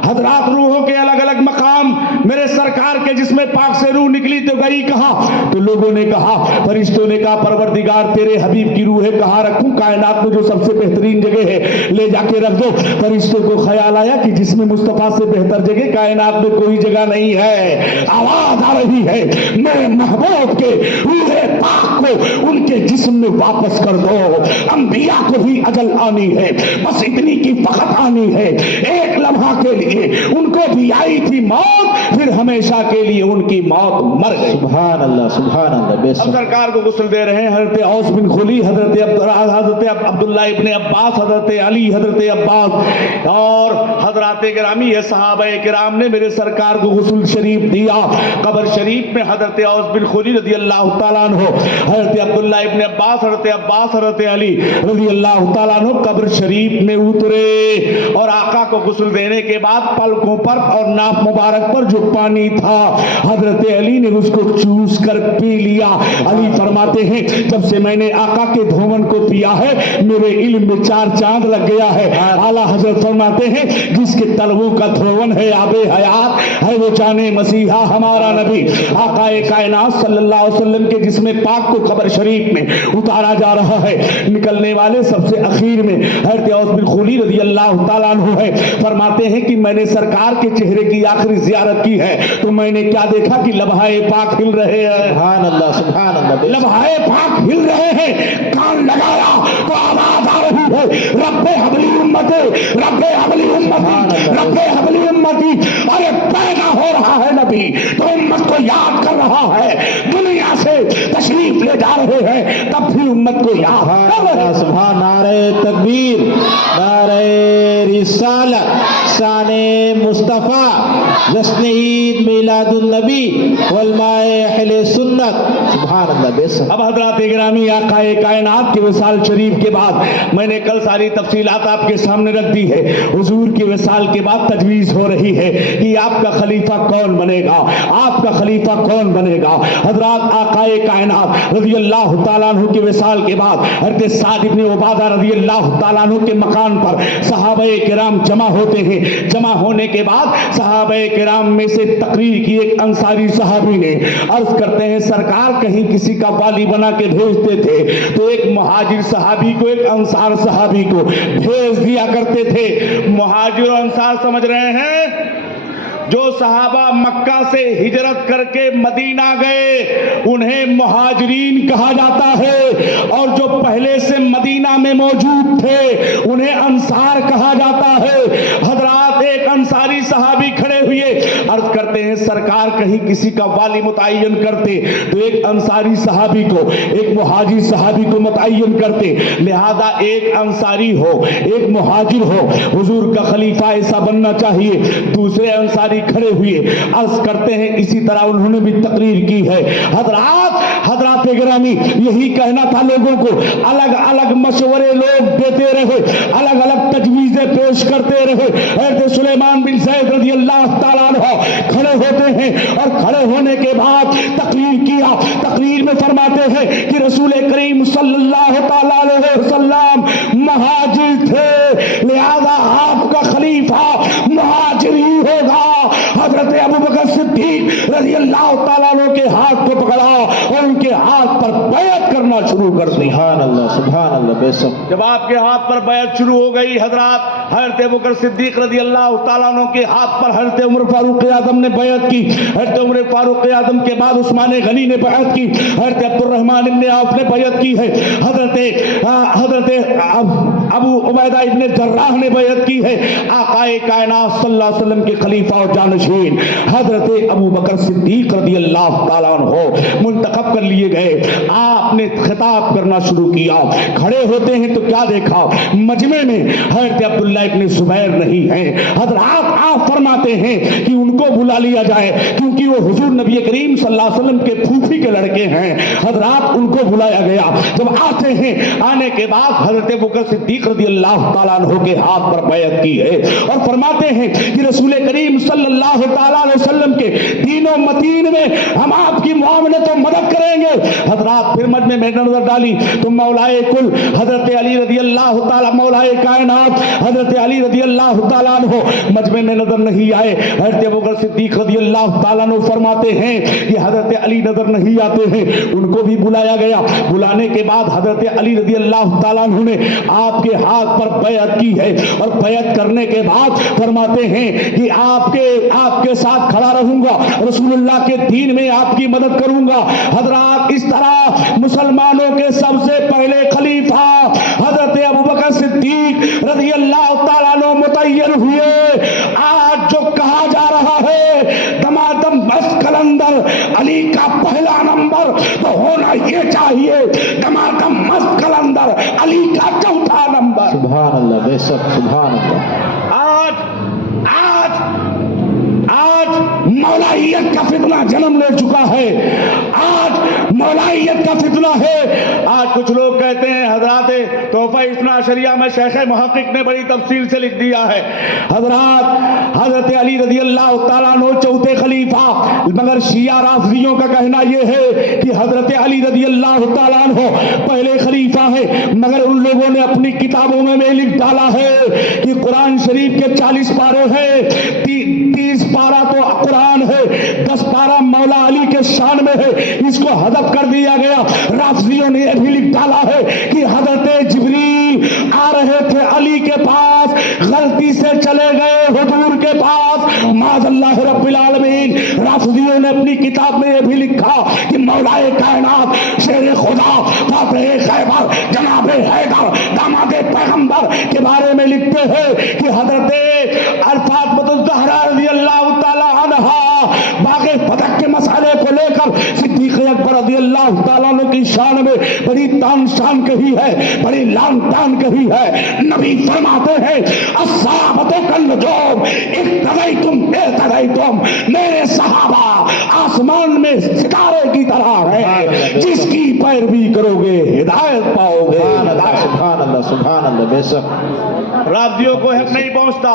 حضرات روحوں کے الگ الگ مقام، میرے سرکار کے جسم پاک سے روح نکلی تو گئی کہاں؟ تو لوگوں نے کہا، فرشتوں نے کہا پروردگار تیرے حبیب کی روح کہاں رکھوں؟ کائنات میں جو سب سے بہترین جگہ ہے لے جا کے رکھ دو۔ فرشتوں کو خیال آیا کہ جسم مصطفیٰ سے بہتر جگہ کائنات میں کوئی جگہ نہیں ہے۔ آواز آ رہی ہے میرے محبوب کے روح پاک کو ان کے جسم میں واپس کر دو۔ انبیاء کو بھی اجل آنی ہے، بس اتنی کی فقط آنی ہے، ایک لمحہ کے لیے ان کو بھی آئی تھی موت، پھر ہمیشہ کے لیے ان کی موت مر گئی۔ سبحان اللہ سبحان اللہ، بے اب شک۔ سرکار کو غسل دے رہے ہیں حضرت اوس بن خلی، حضرت عبداللہ ابن عباس، حضرت علی، حضرت عباس اور حضرات گرامی ہے صحابہ کرام نے میرے سرکار کو غسل شریف دیا۔ قبر شریف میں حضرت اوس بن خلی رضی اللہ تعالیٰ عنہ، حضرت عبداللہ ابن عباس، حضرت علی رضی اللہ تعالیٰ عنہ قبر شریف میں اترے اور آقا کو غسل دینے کے بعد پلکوں پر اور ناف مبارک پر جو پانی تھا حضرت علی نے اس کو چوس کر پی لیا۔ علی فرماتے ہیں جب سے میں نے آقا کے دھون کو پیا ہے میرے علم میں 4 چاند لگ گیا ہے۔ اعلیٰ حضرت فرماتے ہیں جس کے تلووں کا دھون ہے آب حیات ہے وہ جان مسیحا ہمارا نبی۔ آقا کائنات صلی اللہ علیہ وسلم کے جسم پاک کو قبر شریف میں اتارا جا رہا ہے۔ نکلنے والے वाले सबसे आखिर में हज़रत औस बिन खुली रज़ी अल्लाह ताला अन्हु है। फरमाते हैं कि मैंने सरकार के चेहरे की आखिरी ज़ियारत की है तो मैंने क्या देखा कि लम्हाए पाक हिल रहे हैं, सुभान अल्लाह, सुभान अल्लाह, लम्हाए पाक हिल रहे हैं। कान लगाया तो आवाज आ रही है, रब्बे हबली उम्मती, रब्बे हबली उम्मती, रब्बे हबली उम्मती। अरे पैदा हो रहा है नबी तो उम्मत को याद कर रहा है, दुनिया से तशरीफ ले जा रहे हैं तब भी उम्मत को याद कर रहे हैं। सुभान, नारे तकबीर, नारे रिसालत, शाने मुस्तफा, जश्न ईद मिलादुन नबी, उलमाए अहले सुन्नत, सुभान अल्लाह, बेशक। अब हजरात गिरामी, आकाए कायनात के विसाल शरीफ के बाद मैंने कल सारी तफसीलात आपके सामने रख दी है। हुजूर के विसाल के बाद तजवीज़ हो रही है कि आपका खलीफा कौन बनेगा, आपका खलीफा कौन बनेगा। हजरात आकाए कायनात रज़ी अल्लाह ताला अन्हु के विसाल के बाद हज़रत साद इब्न उबादा रज़ी अल्लाह ताला अन्हु के मकान पर सहाबाए किराम जमा होते हैं। जमा होने के बाद सहाबाए किराम में से तकरीर की एक अंसारी सहाबी ने अर्ज करते हैं, सरकार कहीं किसी का वाली बना के भेजते थे तो एक मुहाजिर सहाबी को, एक अंसार सहाबी को भेज दिया करते थे। मुहाजिर और अंसार समझ रहे हैं, जो सहाबा मक्का से हिजरत करके मदीना गए उन्हें मुहाजिरीन कहा जाता है, और जो पहले से मदीना में मौजूद थे उन्हें अंसार कहा जाता है। हजरात, एक अंसारी सहाबी खड़े हुए अर्ज करते हैं, सरकार कहीं किसी का वाली मुतय्यन करते तो एक अंसारी सहाबी को, एक मुहाजिर सहाबी को मुतय्यन करते, लिहाजा एक अंसारी हो, एक मुहाजिर हो, हुजूर का खलीफा ऐसा बनना चाहिए। दूसरे अंसारी खड़े हुए अर्ज करते हैं, इसी तरह उन्होंने भी तकरीर की है। हजरात गिरामी, यही कहना था लोगों को, अलग अलग मशवरे लोग देते रहे, अलग अलग तजवीजें पेश करते रहे। हज़रत सुलेमान बिन ज़ैद रज़ी अल्लाह ताला अन्हु खड़े होते हैं और खड़े होने के बाद तकरीर किया। तकरीर में फरमाते हैं कि रसूल करीम सल्लल्लाहु ताला अलैहि वसल्लम मुहाजिर थे, लिहाजा आपका खलीफा मुहाजिर ही होगा। हजरत अबू बकर सिद्दीक रज़ी अल्लाह ताला अन्हु के हाथ को पकड़ा और उनके हाथ पर बैत करना शुरू कर दी। सुभान अल्लाह, सुभान अल्लाह, बेशक। जब आपके हाथ पर बैत शुरू हो गई हजरात, हजरत अबू बकर सिद्दीक रज़ी अल्लाह ताला अन्हु के हाथ पर हजरत उमर फारूक आजम ने बैत की। हजरत उमर फारूक आजम के बाद उस्मान गनी ने बैत की, हजरत अब्दुर्रहमान इब्न औफ ने बैत की है, हजरत अबू उबैदा इब्न जर्राह ने बैत की है। आकाए कायनात सल्लल्लाहु अलैहि वसल्लम के खलीफा और जानशीन हजरत अबू बकर सिद्दीक रज़ी अल्लाह ताला अन्हु मुंतखब कर लिए गए। आपने खिताब करना शुरू किया। खड़े होते हैं तो क्या देखा, मजमे में हजरत अब्दुल्लाह इब्न जुबैर नहीं है। हजरात, आप फरमाते हैं कि उनको बुला लिया जाए क्योंकि वो हुजूर नबी करीम सल्लल्लाहु अलैहि वसल्लम के फूफी के लड़के हैं। हजरात, उनको बुलाया गया। जब आते हैं, आने के बाद हजरत अबू बकर सिद्दीक रज़ी अल्लाह ताला अन्हु के हाथ पर बैत की है और फरमाते हैं कि रसूल करीम सल्लल्लाहु ताला अलैहि वसल्लम के दीनों मतीन में हम आपकी मुआवनत तो मदद करेंगे। हजरात, फिर मजमे में नजर डाली तो मौलाए कुल हजरत अली रज़ी अल्लाह ताला, मौलाए कायनात हजरत अली रज़ी अल्लाह ताला अन्हु मजमे में नजर नहीं आए। हजरत अबू बकर सिद्दीक रज़ी अल्लाह ताला अन्हु फरमाते हैं कि हजरत अली नजर नहीं आते हैं। उनको भी बुलाया गया। बुलाने के बाद हजरत अली रज़ी अल्लाह ताला अन्हु ने आपके हाथ पर बैत की है और बैत करने के बाद फरमाते हैं कि आपके साथ खड़ा रहूंगा, रसूलुल्लाह के दीन में आपकी मदद करूंगा। हजरात, इस तरह मुसलमानों के सबसे पहले खलीफा हजरत अबू बकर सिद्दीक रज़ी अल्लाह ताला अन्हु मुतय्यन हुए। आज जो कहा जा रहा है दमादम बस कलंदर अली का पहला नंबर तो होना ये चाहिए दमादम मस्त कलंदर अली का चौथा नंबर। सुभान अल्लाह, बेशक, सुभान अल्लाह। आज मौलाइयत का फितना जन्म ले चुका है। आज मौलाइयत का फितना है। आज कुछ लोग कहते हैं हजरात तोहफा इस्ना शरिया में शेख मुहक्किक ने बड़ी तफसील से लिख दिया है। हजरात, हजरत अली रज़ी अल्लाह ताला अन्हु चौथे खलीफा, मगर शिया राफिदियों का कहना यह है कि हजरत अली रज़ी अल्लाह ताला अन्हु पहले खलीफा है, मगर उन लोगों ने अपनी किताबों में लिख डाला है कि कुरान शरीफ के 40 पारे हैं, 30 पारा तो कुरान है, 10 पारा मौला अली के शान में है, इसको हदफ कर दिया गया। राफिदियों ने यह भी लिख डाला है कि हजरत जिब्रील माज़ अल्लाह रब्बिल आलमीन। राफिज़ियों ने अपनी किताब में यह भी लिखा कि मौलाए कायनात शेर खुदा फातिह खैबर जनाब हैदर दामादे पैगंबर के बारे में लिखते हैं कि हजरत फातिमा ज़हरा रज़ियल्लाहु ताला अन्हा बाग़े फतह के मसले को लेकर सिद्दीक़ अकबर रज़ियल्लाहु ताला अन्हु की शान में बड़ी तान शान कही है, बड़ी लान तान कही है। नबी फरमाते हैं अस्साबते कल नजूम इक्तदैतुम, मेरे सहाबा आसमान में सितारे की तरह है, जिसकी पैरवी करोगे हिदायत पाओगे। सुभान अल्लाह सुभान अल्लाह। बेशक राफिजियों को हक नहीं पहुंचता।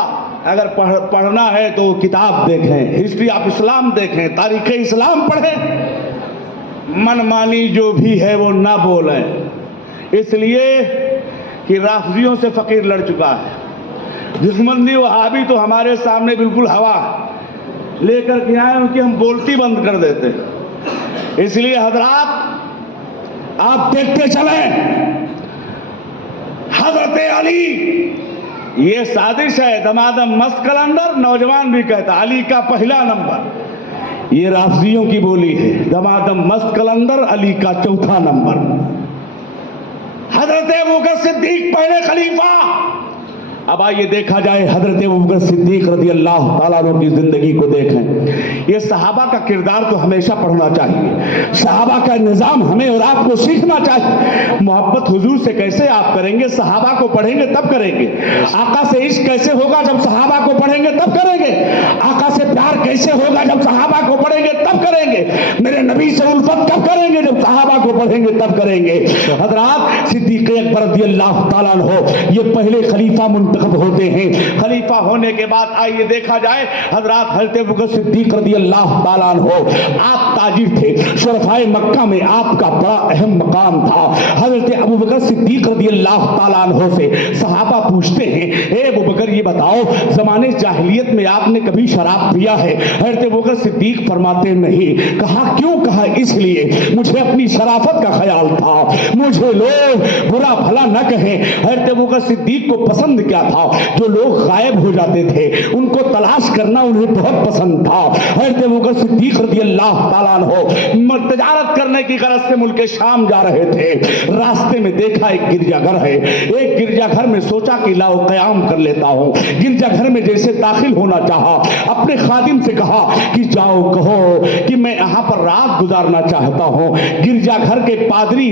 अगर पढ़ना है तो किताब देखें, हिस्ट्री ऑफ इस्लाम देखें, तारीख इस्लाम पढ़ें। मनमानी जो भी है वो ना बोलें, इसलिए कि राफिजियों से फकीर लड़ चुका है। दिशमंदी वहाबी तो हमारे सामने बिल्कुल हवा लेकर के आए, उनकी हम बोलती बंद कर देते हैं। इसलिए हजरात आप देखते चलें, हजरत अली ये साजिश है, दमादम मस्त कलंदर नौजवान भी कहता अली का पहला नंबर। ये राफिजियों की बोली है, दमादम मस्त कलंदर अली का चौथा नंबर। हजरत अबू बकर सिद्दीक पहले खलीफा। अब आइए देखा जाए हजरत अबू बकर सिद्दीक रज़ियल्लाहु ताला अन्हु की जिंदगी को देखें। ये सहाबा का किरदार तो हमेशा पढ़ना चाहिए, सहाबा का निजाम हमें और आपको सीखना चाहिए। मोहब्बत हुजूर से कैसे आप करेंगे, सहाबा को पढ़ेंगे तब करेंगे। आका से इश्क कैसे होगा, जब सहाबा को पढ़ेंगे तब करेंगे। आका से प्यार कैसे होगा, जब सहाबा को पढ़ेंगे तब करेंगे। मेरे नबी से उल्फत कब करेंगे, जब सहाबा को पढ़ेंगे तब करेंगे। हजरात सिद्दीक अकबर रज़ियल्लाहु ताला अन्हु ये पहले खलीफा मुंतखब होते हैं। खलीफा होने के बाद आइए देखा जाए हजरात हज़रत अबू बकर सिद्दीक रज़ियल्लाहु ताला अन्हु आप ताजिर थे, शुरफाए मक्का में आपका बड़ा अहम मकाम था। हजरत अबू बकर सिद्दीक रज़ियल्लाहु ताला अन्हु से सहाबा पूछते हैं, ए अबू बकर ये बताओ जमाने जाहिलियत में आपने कभी शराब पिया है? हजरत अबू बकर सिद्दीक फरमाते नहीं। कहा क्यों? कहा इसलिए मुझे अपनी शराफत का ख्याल था, मुझे लोग बुरा भला न कहें। हजरत अबू बकर सिद्दीक को पसंद क्या था? जो लोग गायब हो जाते थे उनको तलाश करना उन्हें बहुत पसंद था। हजरत अबू बकर सिद्दीक रज़ियल्लाहु ताला अन्हु तिजारत करने की गरज से मुल्क शाम जा रहे थे। रास्ते में देखा एक गिरजाघर है, एक गिरजाघर में सोचा कि लाओ क़याम कर लेता हूं। गिरजाघर में जैसे दाखिल होना चाहा, अपने खादिम से कहा कि जाओ कहो कि मैं यहाँ पर रात गुजारना चाहता हूं। गिरजाघर के पादरी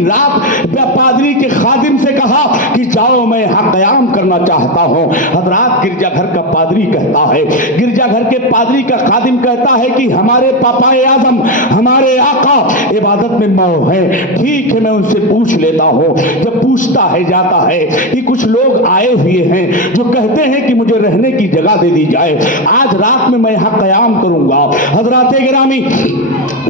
पादरी के खादिम से कहा कि जाओ मैं यहाँ क़याम करना चाहता हूं। हजरात गिरजाघर का पादरी कहता है, गिरजाघर के पादरी का खादिम कहता है कि हमारे पापाए आजम हमारे आका इबादत में मौ है। ठीक है मैं उनसे पूछ लेता हूं। जब पूछता है जाता है कि कुछ लोग आए हुए हैं जो कहते हैं कि मुझे रहने की जगह दे दी जाए, आज रात में मैं यहाँ क़याम करूंगा। हजरात गिरामी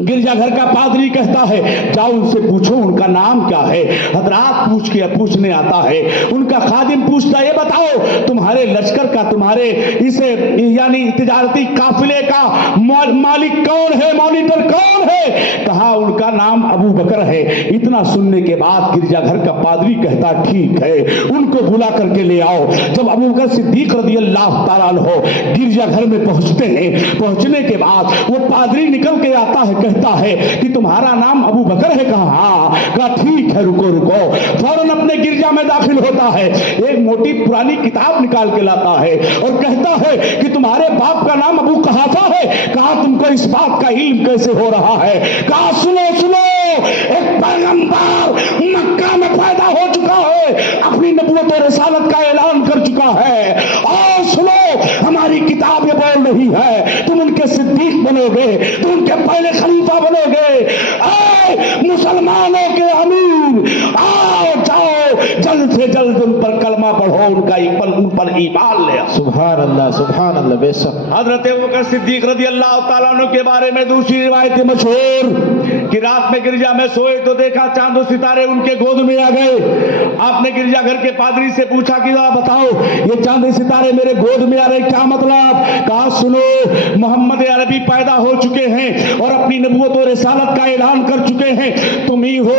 गिरजाघर का पादरी कहता है जाओ उनसे पूछो उनका नाम क्या है। हजरात पूछने आता है, उनका खादिम पूछता है ये बताओ तुम्हारे लश्कर का, तुम्हारे इसे यानी तिजारती काफिले का मालिक कौन है, मॉनिटर कौन है? कहा उनका नाम अबू बकर है। इतना सुनने के बाद गिरजाघर का पादरी कहता ठीक है उनको बुला करके ले आओ। जब अबू बकर सिद्दीक रज़ियल्लाहु ताला अन्हु गिरजाघर में पहुंचते हैं, पहुंचने के बाद वो पादरी निकल के आता है, कहता है कि तुम्हारा नाम अबू बकर है? कहा हाँ। कहा ठीक है रुको रुको। फौरन अपने गिरजा में दाखिल होता है, एक मोटी पुरानी किताब निकाल के लाता है और कहता है कि तुम्हारे बाप का नाम अबू कहाफा है? कहा तुमको इस बात का इल्म कैसे हो रहा है? कहा सुनो सुनो, एक पैगंबर मक्का में पैदा हो चुका है, अपनी नबूवत और रिसालत का ऐलान कर चुका है। और सुनो हमारी किताब ये बोल रही है तुम उनके सिद्दीक बनोगे, तुम उनके पहले खलीफा बनोगे। मुसलमानों के अमीर आओ जाओ जल्द से जल्द उन पर कलमा पढ़ो, उन पर ईमान ले आओ। सुभान अल्लाह बेशक। हजरत अबू बकर सिद्दीक रज़ियल्लाहु ताला अन्हु के बारे में दूसरी रिवायत मशहूर कि रात में गिरजा में सोए तो देखा चांद और सितारे उनके गोद में आ गए। आपने गिरजाघर के पादरी से पूछा कि बताओ ये चांद सितारे मेरे गोद में आ रहे क्या मतलब? कहा सुनो मोहम्मद अरबी पैदा हो चुके हैं और अपनी नबूवत और रिसालत का ऐलान कर चुके हैं, तुम ही हो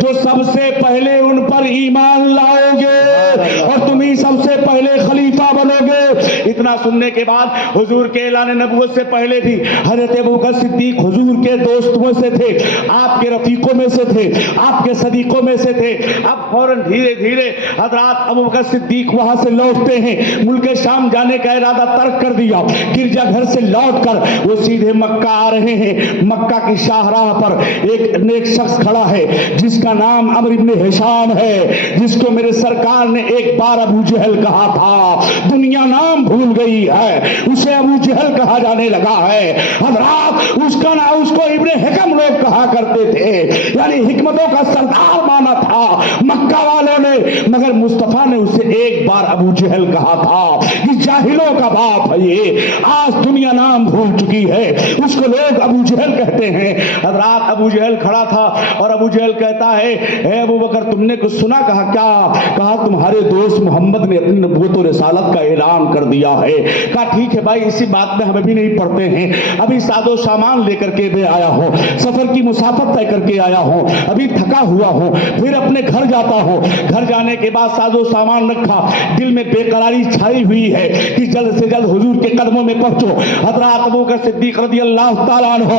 जो सबसे पहले उन पर ईमान लाओगे और तुम ही सबसे पहले खलीफा बनोगे। इतना सुनने के बाद हुजूर के ऐलान नबूवत से पहले भी हजरत अबू बकर सिद्दीक हुजूर के दोस्तों में से थे, आपके रफीकों में से थे, आपके सदीकों में से थे। अब फौरन धीरे धीरे हजरत अबू बकर सिद्दीक वहां से लौटते हैं, मुल्क शाम जाने का इरादा तर्क कर दिया। गिरजा घर से लौटकर वो सीधे मक्का आ रहे हैं। मक्का की शाहराह पर एक शख्स खड़ा है जिसका नाम अमर इब्न हिशाम है, जिसको मेरे सरकार ने एक बार अबू जहल कहा था। दुनिया नाम भूल गई है, उसे अबू जहल कहा जाने लगा है। हजरात उसका नाम उसको इब्ने हिकम लोग कहा करते थे, यानी हिकमतों का सरदार माना था मक्का वालों ने। मगर मुस्तफा ने उसे एक बार अबू जहल कहा था कि जाहिलों का बाप है ये। आज दुनिया नाम भूल चुकी है, उसको लोग अबू जहल कहते हैं। हजरात अबू जहल खड़ा था और अबू जहल कहता है, ए अबू बकर तुमने कुछ सुना? कहा क्या? कहा तुम्हारे दोस्त मोहम्मद ने अपनी नबूवत और रिसालत का ऐलान कर दिया है। कहा ठीक है भाई, इसी बात में हम अभी नहीं पढ़ते हैं, अभी सादो सामान लेकर के मैं आया हूं, सफर की मुसाफत तय करके आया हूं, अभी थका हुआ हूं, फिर अपने घर जाता हूं। घर जाने के बाद सादो सामान रखा, दिल में बेकरारी छाई हुई है कि जल्द से जल्द हुजूर के कदमों में पहुंचो। हजरत अबू बकर सिद्दीक रज़ियल्लाहु ताला अन्हु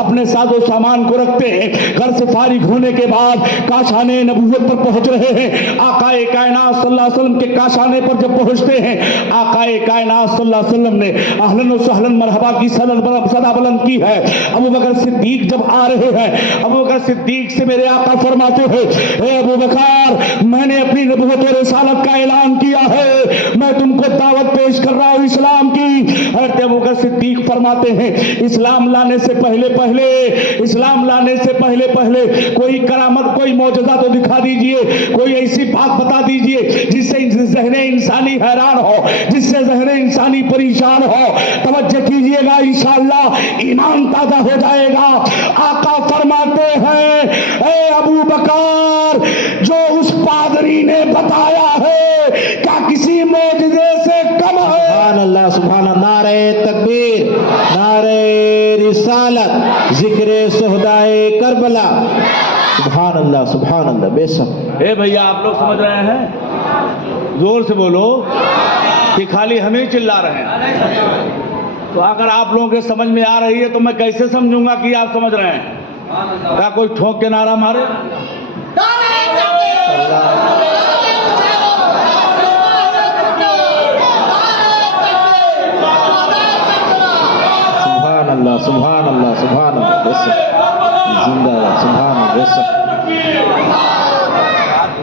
अपने सादो सामान को रखते हैं। घर से फारिग होने के बाद काशाने नबूवत पर पहुंच रहे हैं। आकाए कायनात सल्लल्लाहु अलैहि वसल्लम के काशाने पर जब पहुंचते हैं, आकाए कायनात सल्लल्लाहु अलैहि वसल्लम ने अहलन व सहलन मरहबा की सदा बुलंद की है। अबू बकर सिद्दीक जब आ रहे हैं, अबू बकर सिद्दीक से मेरे आका फरमाते हैं, ए अबू बकर मैंने अपनी नबूवत और रिसालत का ऐलान किया है, मैं तुमको दावत पेश कर रहा हूं इस्लाम की। हजरत अबू बकर सिद्दीक फरमाते हैं, इस्लाम लाने से पहले पहले कोई करामत, कोई मौजज़ा तो दिखा दीजिए, कोई ऐसी बात बता दीजिए जिससे ज़हने इंसानी हैरान हो, जिससे ज़हने इंसानी परेशान हो। तवज्जो कीजिएगा, इंशाअल्लाह ईमान ताज़ा हो जाएगा। आका फरमाते हैं, ए अबू बकर जो उस पादरी ने बताया है क्या किसी मौजज़े से कम है? सुभान अल्लाह, सुभान अल्लाह। नारे तकबीर, नारे रिसालत, जिक्र सुहदाए करबला। सुभान अल्लाह, सुभान अल्लाह। बेशक ए भैया आप लोग समझ रहे हैं? जोर से बोलो कि खाली हम ही चिल्ला रहे हैं। तो अगर आप लोगों के समझ में आ रही है तो मैं कैसे समझूंगा कि आप समझ रहे हैं? क्या कोई ठोक के नारा मारे? सुभान अल्लाह, सुभान अल्लाह, सुभान अल्लाह। बेशक जिंदाबाद, सुभान अल्लाह। बेशक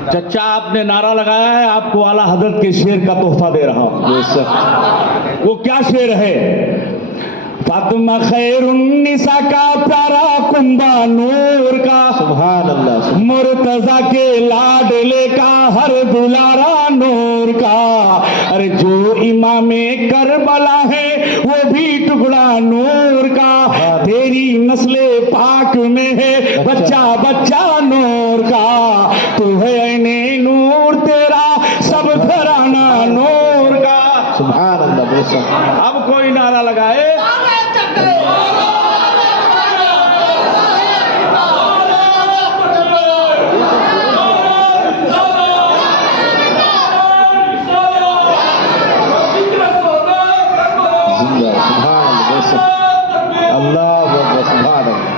चचा आपने नारा लगाया है, आपको आला हजरत के शेर का तोहफा दे रहा हूं। बेशक वो क्या शेर है? फातिमा खैरुन्निसा का प्यारा कुंबा नूर का, सुभान अल्लाह, मुर्तजा के लाडले का हर दुलारा नूर का। अरे जो इमामे करबला है वो भी टुकड़ा नूर का। तेरी नस्ले पाक में है बच्चा बच्चा नूर का। तू है ऐने नूर, तेरा सब घराना नूर का। सुभान अल्लाह। बेशक अब कोई नारा लगाए।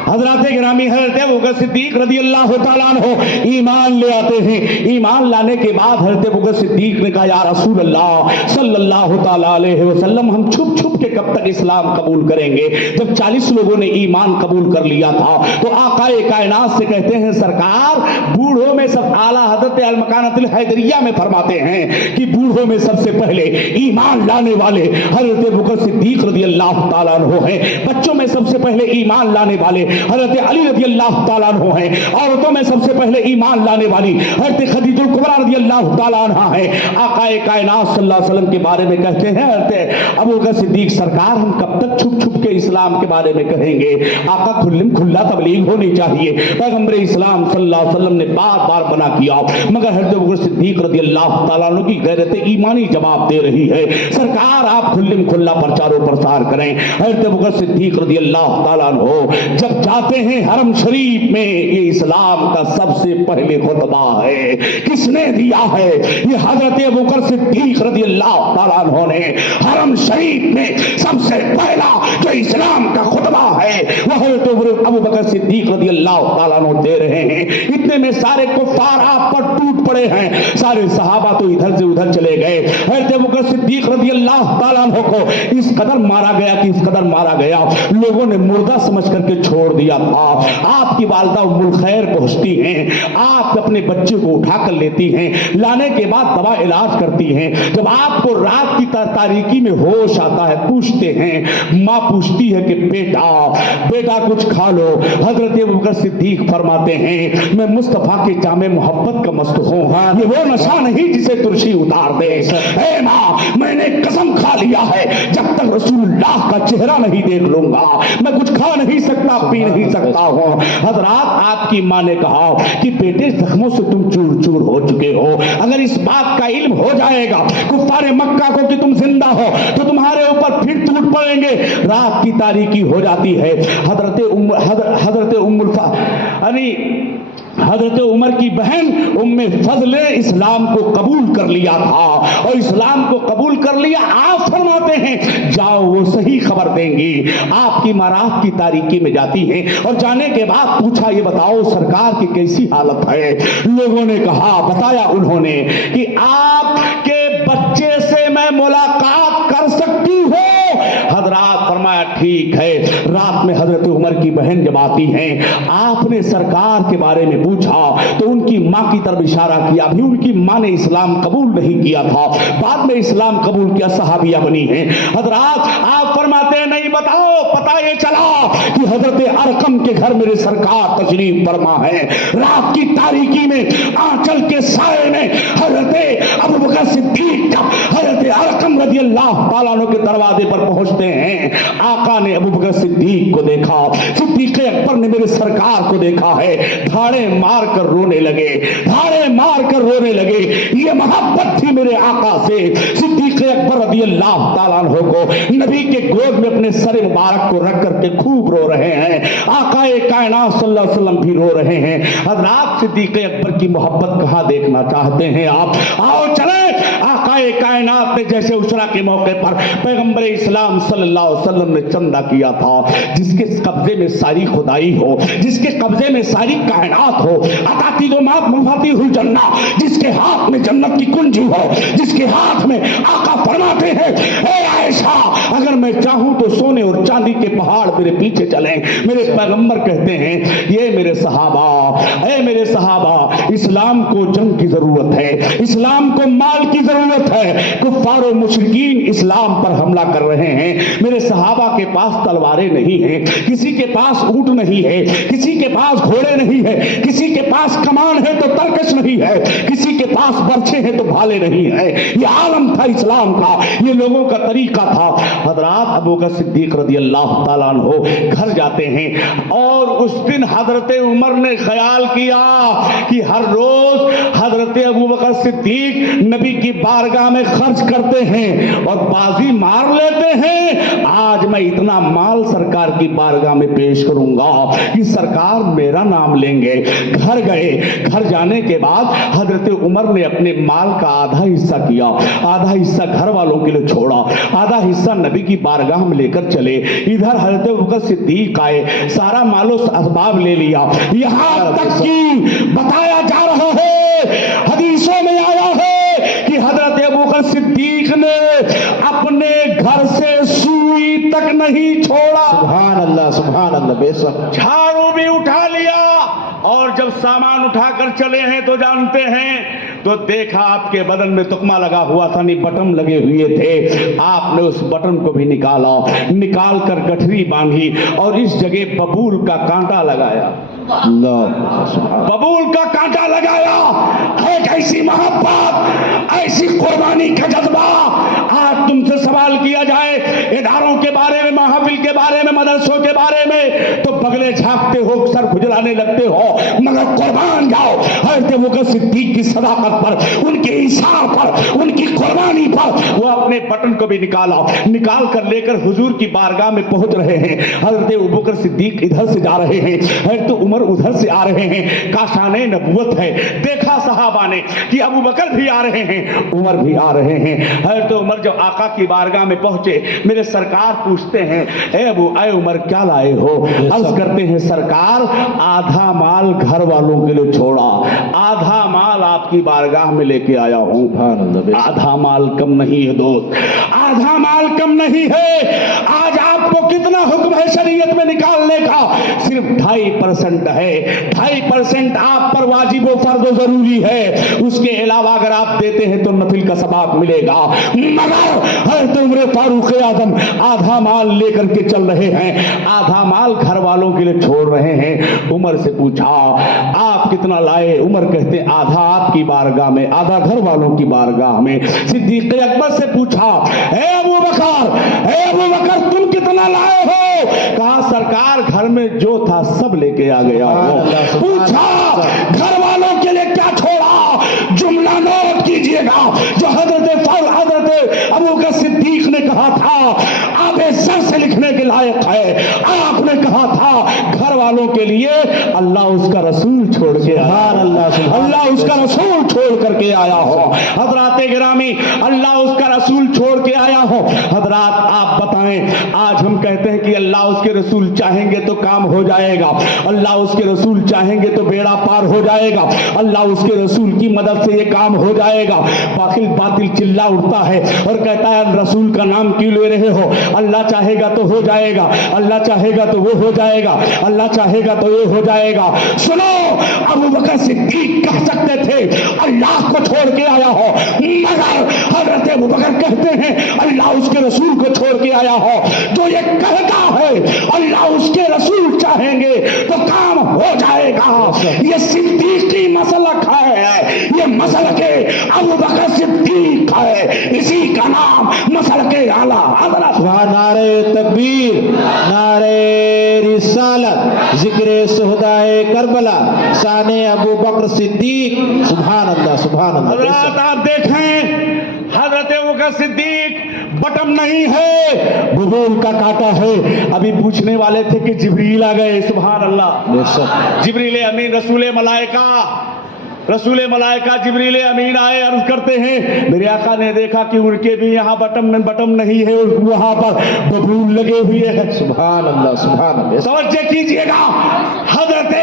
हजरत गिरामी हजरत अबू बकर सिद्दीक रज़ियल्लाहु ताला अन्हु ईमान ले आते हैं। ईमान लाने के बाद हजरत अबू बकर सिद्दीक ने कहा, या रसूल अल्लाह सल्लल्लाहु ताला अलैहि वसल्लम, हम छुप छुप के कब तक इस्लाम कबूल करेंगे? जब 40 लोगों ने ईमान कबूल कर लिया था तो आकाए कायनात से कहते हैं, सरकार बूढ़ों में सब आला हजरत अल मकानतुल हैदरिया में फरमाते हैं कि बूढ़ों में सबसे पहले ईमान लाने वाले हजरत अबू बकर सिद्दीक रज़ियल्लाहु ताला अन्हु हैं। बच्चों में सबसे पहले ईमान लाने वाले हजरत अली रज़ियल्लाहु ताला अन्हु हैं। औरतों में सबसे पहले ईमान लाने वाली हजरत खदीजुल कुबरा रज़ियल्लाहु ताला अन्हा है। आकाए कायनात सल्लल्लाहु अलैहि वसल्लम के बारे में कहते हैं, हजरत अबू बकर सिद्दीक, सरकार हम कब तक छुप छुप के इस्लाम के बारे में कहेंगे? आका खुल्लम खुल्ला तबलीग होनी चाहिए। पैगंबर इस्लाम सल्लल्लाहु अलैहि वसल्लम ने बार बार मना किया, मगर हजरत अबू बकर सिद्दीक रज़ियल्लाहु ताला अन्हु की गैरत ईमानी जवाब दे रही है, सरकार आप खुल्लम खुल्ला प्रचारो प्रसार करें। हजरत अबू बकर सिद्दीक रज़ियल्लाहु ताला अन्हु जब जाते हैं हरम शरीफ में, ये इस्लाम इस्लाम का सबसे पहले खुतबा है। किसने दिया है? ये हजरत अबू बकर सिद्दीक रज़ी अल्लाह तआला अन्हु ने हरम शरीफ में सबसे पहला जो इस्लाम का खुतबा है वह हजरत अबू बकर सिद्दीक रज़ी अल्लाह तआला अन्हु दे रहे हैं। इतने में सारे कुफ्फार आप पर टूट पड़े हैं, सारे सहाबा तो इधर से उधर चले गए। हजरत अबू बकर सिद्दीक रज़ी अल्लाह तआला अन्हु को इस कदर मारा गया कि इस कदर मारा गया, लोगों ने मुर्दा समझ करके छोड़ दिया था। आपकी वालिदा उम्मुल खैर पहुंचती हैं, आप अपने बच्चे को उठा कर लेती हैं, लाने के बाद दवा इलाज करती हैं। जब आपको रात की तारीकी में होश आता है, पूछते हैं, माँ पूछती है कि बेटा कुछ खा लो। हजरत अबू बकर सिद्दीक फरमाते हैं, मैं मुस्तफा के जामे मोहब्बत का मस्त हूँ, ये वो नशा नहीं जिसे तुरशी उतार दे। ऐ माँ, मैंने कसम खा लिया है जब तक रसूलुल्लाह का चेहरा नहीं देख लूंगा मैं कुछ खा नहीं सकता, पी नहीं सकता हूँ। हजरात, आपकी माँ ने कहा कि बेटे जख्मों से तुम चूर चूर हो चुके हो, अगर इस बात का इल्म हो जाएगा कुफ्फारे मक्का को कि तुम जिंदा हो तो तुम्हारे ऊपर फिर टूट पड़ेंगे। रात की तारीकी हो जाती है। हजरत उमर की बहन उम्मे फजल ने इस्लाम को कबूल कर लिया था, और इस्लाम को कबूल कर लिया। आप फरमाते हैं जाओ, वो सही खबर देंगी। आपकी माँ रात की तारीकी में जाती हैं और जाने के बाद पूछा, ये बताओ सरकार की कैसी हालत है? लोगों ने कहा, बताया उन्होंने कि आपके बच्चे से मैं मुलाकात कर सकती हूँ। हजरात फरमाया ठीक है। रात में हजरत उमर की बहन जब आती हैं, आपने सरकार के बारे में पूछा तो उनकी माँ की तरफ इशारा किया। अभी उनकी माँ ने इस्लाम कबूल नहीं किया था, बाद में इस्लाम कबूल किया, सहाबिया बनी हैं। हजरात, आप फरमाते हैं नहीं बताओ, पता ये चला कि हजरत अरकम के घर मेरे सरकार तशरीफ फरमा है। रात की तारीकी में आंचल के साए में हजरत अबू बकर सिद्दीक जब हजरत अरकम रज़ी अल्लाह तआला अन्हु के दरवाजे पर पहुंचते हैं, आका ने अबू बकर सिद्दीक को देखा, सिद्दीक अकबर ने मेरे सरकार को देखा है, धाड़े मार कर रोने लगे, धाड़े मार कर रोने लगे। ये मोहब्बत थी मेरे आका से। सिद्दीक अकबर रज़ी अल्लाह तआला अन्हु को नबी के गोद में अपने सर मुबारक को रख करके खूब रो रहे हैं। आकाए कायनात सल्लल्लाहु अलैहि वसल्लम भी रो रहे हैं। हज़रात, सिद्दीक अकबर की मोहब्बत कहाँ देखना चाहते हैं आप? आओ चले। आकाए कायनात ने जैसे उशरा के मौके पर पैगंबर इस्लाम सल्लल्लाहु अलैहि वसल्लम ने चंदा किया था, जिसके कब्जे में सारी खुदाई हो, जिसके कब्जे में सारी कायनात हो, अताती दो मात मुफातिहुल जन्ना, जिसके हाथ में जन्नत की कुंजी हो, जिसके हाथ में आका फरमाते हैं, ए आयशा, अगर मैं चाहूं तो सोने और चांदी के पहाड़ मेरे पीछे चलें। मेरे पैगंबर कहते हैं, ये मेरे सहाबा, ए मेरे सहाबा, इस्लाम को जंग की जरूरत है, इस्लाम को माल की जरूरत है। कुफ्फार और मुशरिकीन इस्लाम पर हमला कर रहे हैं। मेरे सहाबा के पास तलवारें नहीं हैं, किसी के पास ऊंट नहीं है, किसी के पास घोड़े नहीं है, किसी के पास कमान है तो तरकश नहीं है, किसी के पास बर्छे हैं तो भाले नहीं है। ये आलम था इस्लाम का, ये लोगों का तरीका था। हजरात, अबू बकर सिद्दीक रज़ी अल्लाह तआला अन्हु घर जाते हैं और उस दिन हजरत उमर ने ख्याल किया कि हर रोज हजरत अबू बकर सिद्दीक नबी की बारगाह में खर्च करते हैं और बाजी मार लेते हैं। आज मैं इतना माल सरकार की बारगाह में पेश करूंगा कि सरकार मेरा नाम लेंगे। घर गए, घर जाने के बाद हजरत उमर ने अपने माल का आधा हिस्सा किया, आधा हिस्सा घर वालों के लिए छोड़ा, आधा हिस्सा नबी की बारगाह में लेकर चले। इधर हजरत अबू बकर सिद्दीक आए, सारा मालो असबाब ले लिया। यहां तक कि बताया जा रहा है, हदीसों में आया है कि हजरत अबू बकर सिद्दीक ने अपने घर से सुई तक नहीं छोड़ा। सुभान अल्लाह, बेशक। झाड़ू भी उठा लिया, और जब सामान उठाकर चले हैं तो जानते हैं तो देखा आपके बदन में तुकमा लगा हुआ था, नहीं बटन लगे हुए थे। आपने उस बटन को भी निकाला, निकाल कर गठरी बांधी और इस जगह बबूल का कांटा लगाया। बबूल का कांटा लगाया। एक ऐसी मोहब्बत, ऐसी कुर्बानी का जज्बा। आज तुमसे सवाल किया जाए اداروں کے بارے میں, محافل کے بارے میں, مدرسوں کے بارے میں تو بگلے جھانکتے ہو, سر کھجلانے لگتے ہو, مگر قربان جاؤ حضرت ابوبکر صدیق کی صداقت پر, ان کے ایثار پر, ان کی قربانی پر. وہ اپنے بٹن کو بھی نکال کر لے کر حضور کی بارگاہ میں پہنچ رہے ہیں. حضرت ابوبکر صدیق ادھر سے جا رہے ہیں, حضرت عمر ادھر سے آ رہے ہیں. کاشان نبوت ہے. دیکھا صحابہ نے کہ ابو بکر بھی آ رہے ہیں, عمر بھی آ رہے ہیں. حضرت عمر جب آقا کی بارگاہ میں پہنچے, میرے سرکار پوچھتے ہیں اے عمر کیا لائے ہو؟ عرض کرتے ہیں سرکار آدھا مال گھر والوں کے لیے چھوڑا, آدھا مال آپ کی بارگاہ میں لے کے آیا ہوں. آدھا مال کم نہیں ہے دوست, آدھا مال کم نہیں ہے. آج آپ کو کتنا حکم ہے شریعت میں نکالنے کا؟ صرف 2.5% ہے. 2.5% آپ پر واجب و فرض و ضروری ہے. اس کے علاوہ اگر آپ دیتے ہیں تو نفل کا ثواب ملے گا. مگر حضرت عمر فاروق اعظم آدھا مال لے کر کے چل رہے ہیں, آدھا مال گھر والوں کے لیے چھوڑ رہے ہیں. عمر سے پوچھا آپ کتنا لائے؟ عمر کہتے ہیں آدھا آپ کی بارگاہ میں, آدھا گھر والوں کی بارگاہ میں. صدیق اکبر سے پوچھا اے ابو بکر تم کتنا لائے ہو؟ کہا سرکار گھر میں جو تھا سب لے کے آ گیا ہو. پوچھا گھر والوں کے لیے کیا چھوڑا؟ جملہ نوٹ کیجئے گا جو حضرت ابو بکر صدیق نے کہا تھا آب زر سے لکھنے کے لائق ہے. آپ نے کہا تھا گھر والوں کے لیے اللہ اس کا رسول چھوڑ کے اللہ اس کا رسول چھوڑ کر کے آیا ہو. حضرات گرامی اللہ اس کا رسول چھوڑ کے آیا ہو. حضرات آپ بتائیں, آج ہم کہتے ہیں کہ اللہ اس کے رسول چاہیں گے تو کام ہو جائے گا, اللہ اس کے رسول چاہیں گے تو بیڑا پار ہو جائے گا, اللہ اس کے رسول کی مدد سے یہ کام ہو جائے گا. باطل چلا اٹھتا ہے اور کہتا ہے رسول کا نام کیوں لے رہے ہو؟ اللہ چاہے گا تو ہو جائے گا, اللہ چاہے گا تو وہ ہو جائے گا, اللہ چاہے گا تو یہ ہو جائے گا. سنو, ابو بکر صدیق کہہ سکتے تھے اللہ کو چھوڑ کے آیا ہو, مگر حضرت ابو بکر کہتے ہیں اللہ اس کے رسول کو چھوڑ کے آیا ہو. جو یہ کہتا ہے اللہ اس کے رسول چاہیں گے تو کام ہو جائے گا, یہ صدیقی مسلک ہے, یہ مسلک ابو بکر صدیق ہے, اسی کا نام مسلک اعلیٰ حضرت. نعرہ تکبیر, نعرہ رسالت, ذکر شہدائے کربلا, شان ابو بکر صدیق. سبحان اللہ سبحان اللہ. حضرات آپ دیکھیں حضرت ابو بکر صدیق بٹم نہیں ہے, ببول کا کاٹا ہے. ابھی پوچھنے والے تھے کہ جبریل آ گئے. سبحان اللہ. جبریل امین رسول ملائکہ جبریل امین آئے, عرض کرتے ہیں میرے آقا نے دیکھا کہ ان کے بھی یہاں بٹم نہیں ہے, وہاں پر ببول لگے ہوئے ہیں. سبحان اللہ سبحان اللہ. توجہ کیجئے گا, حضرت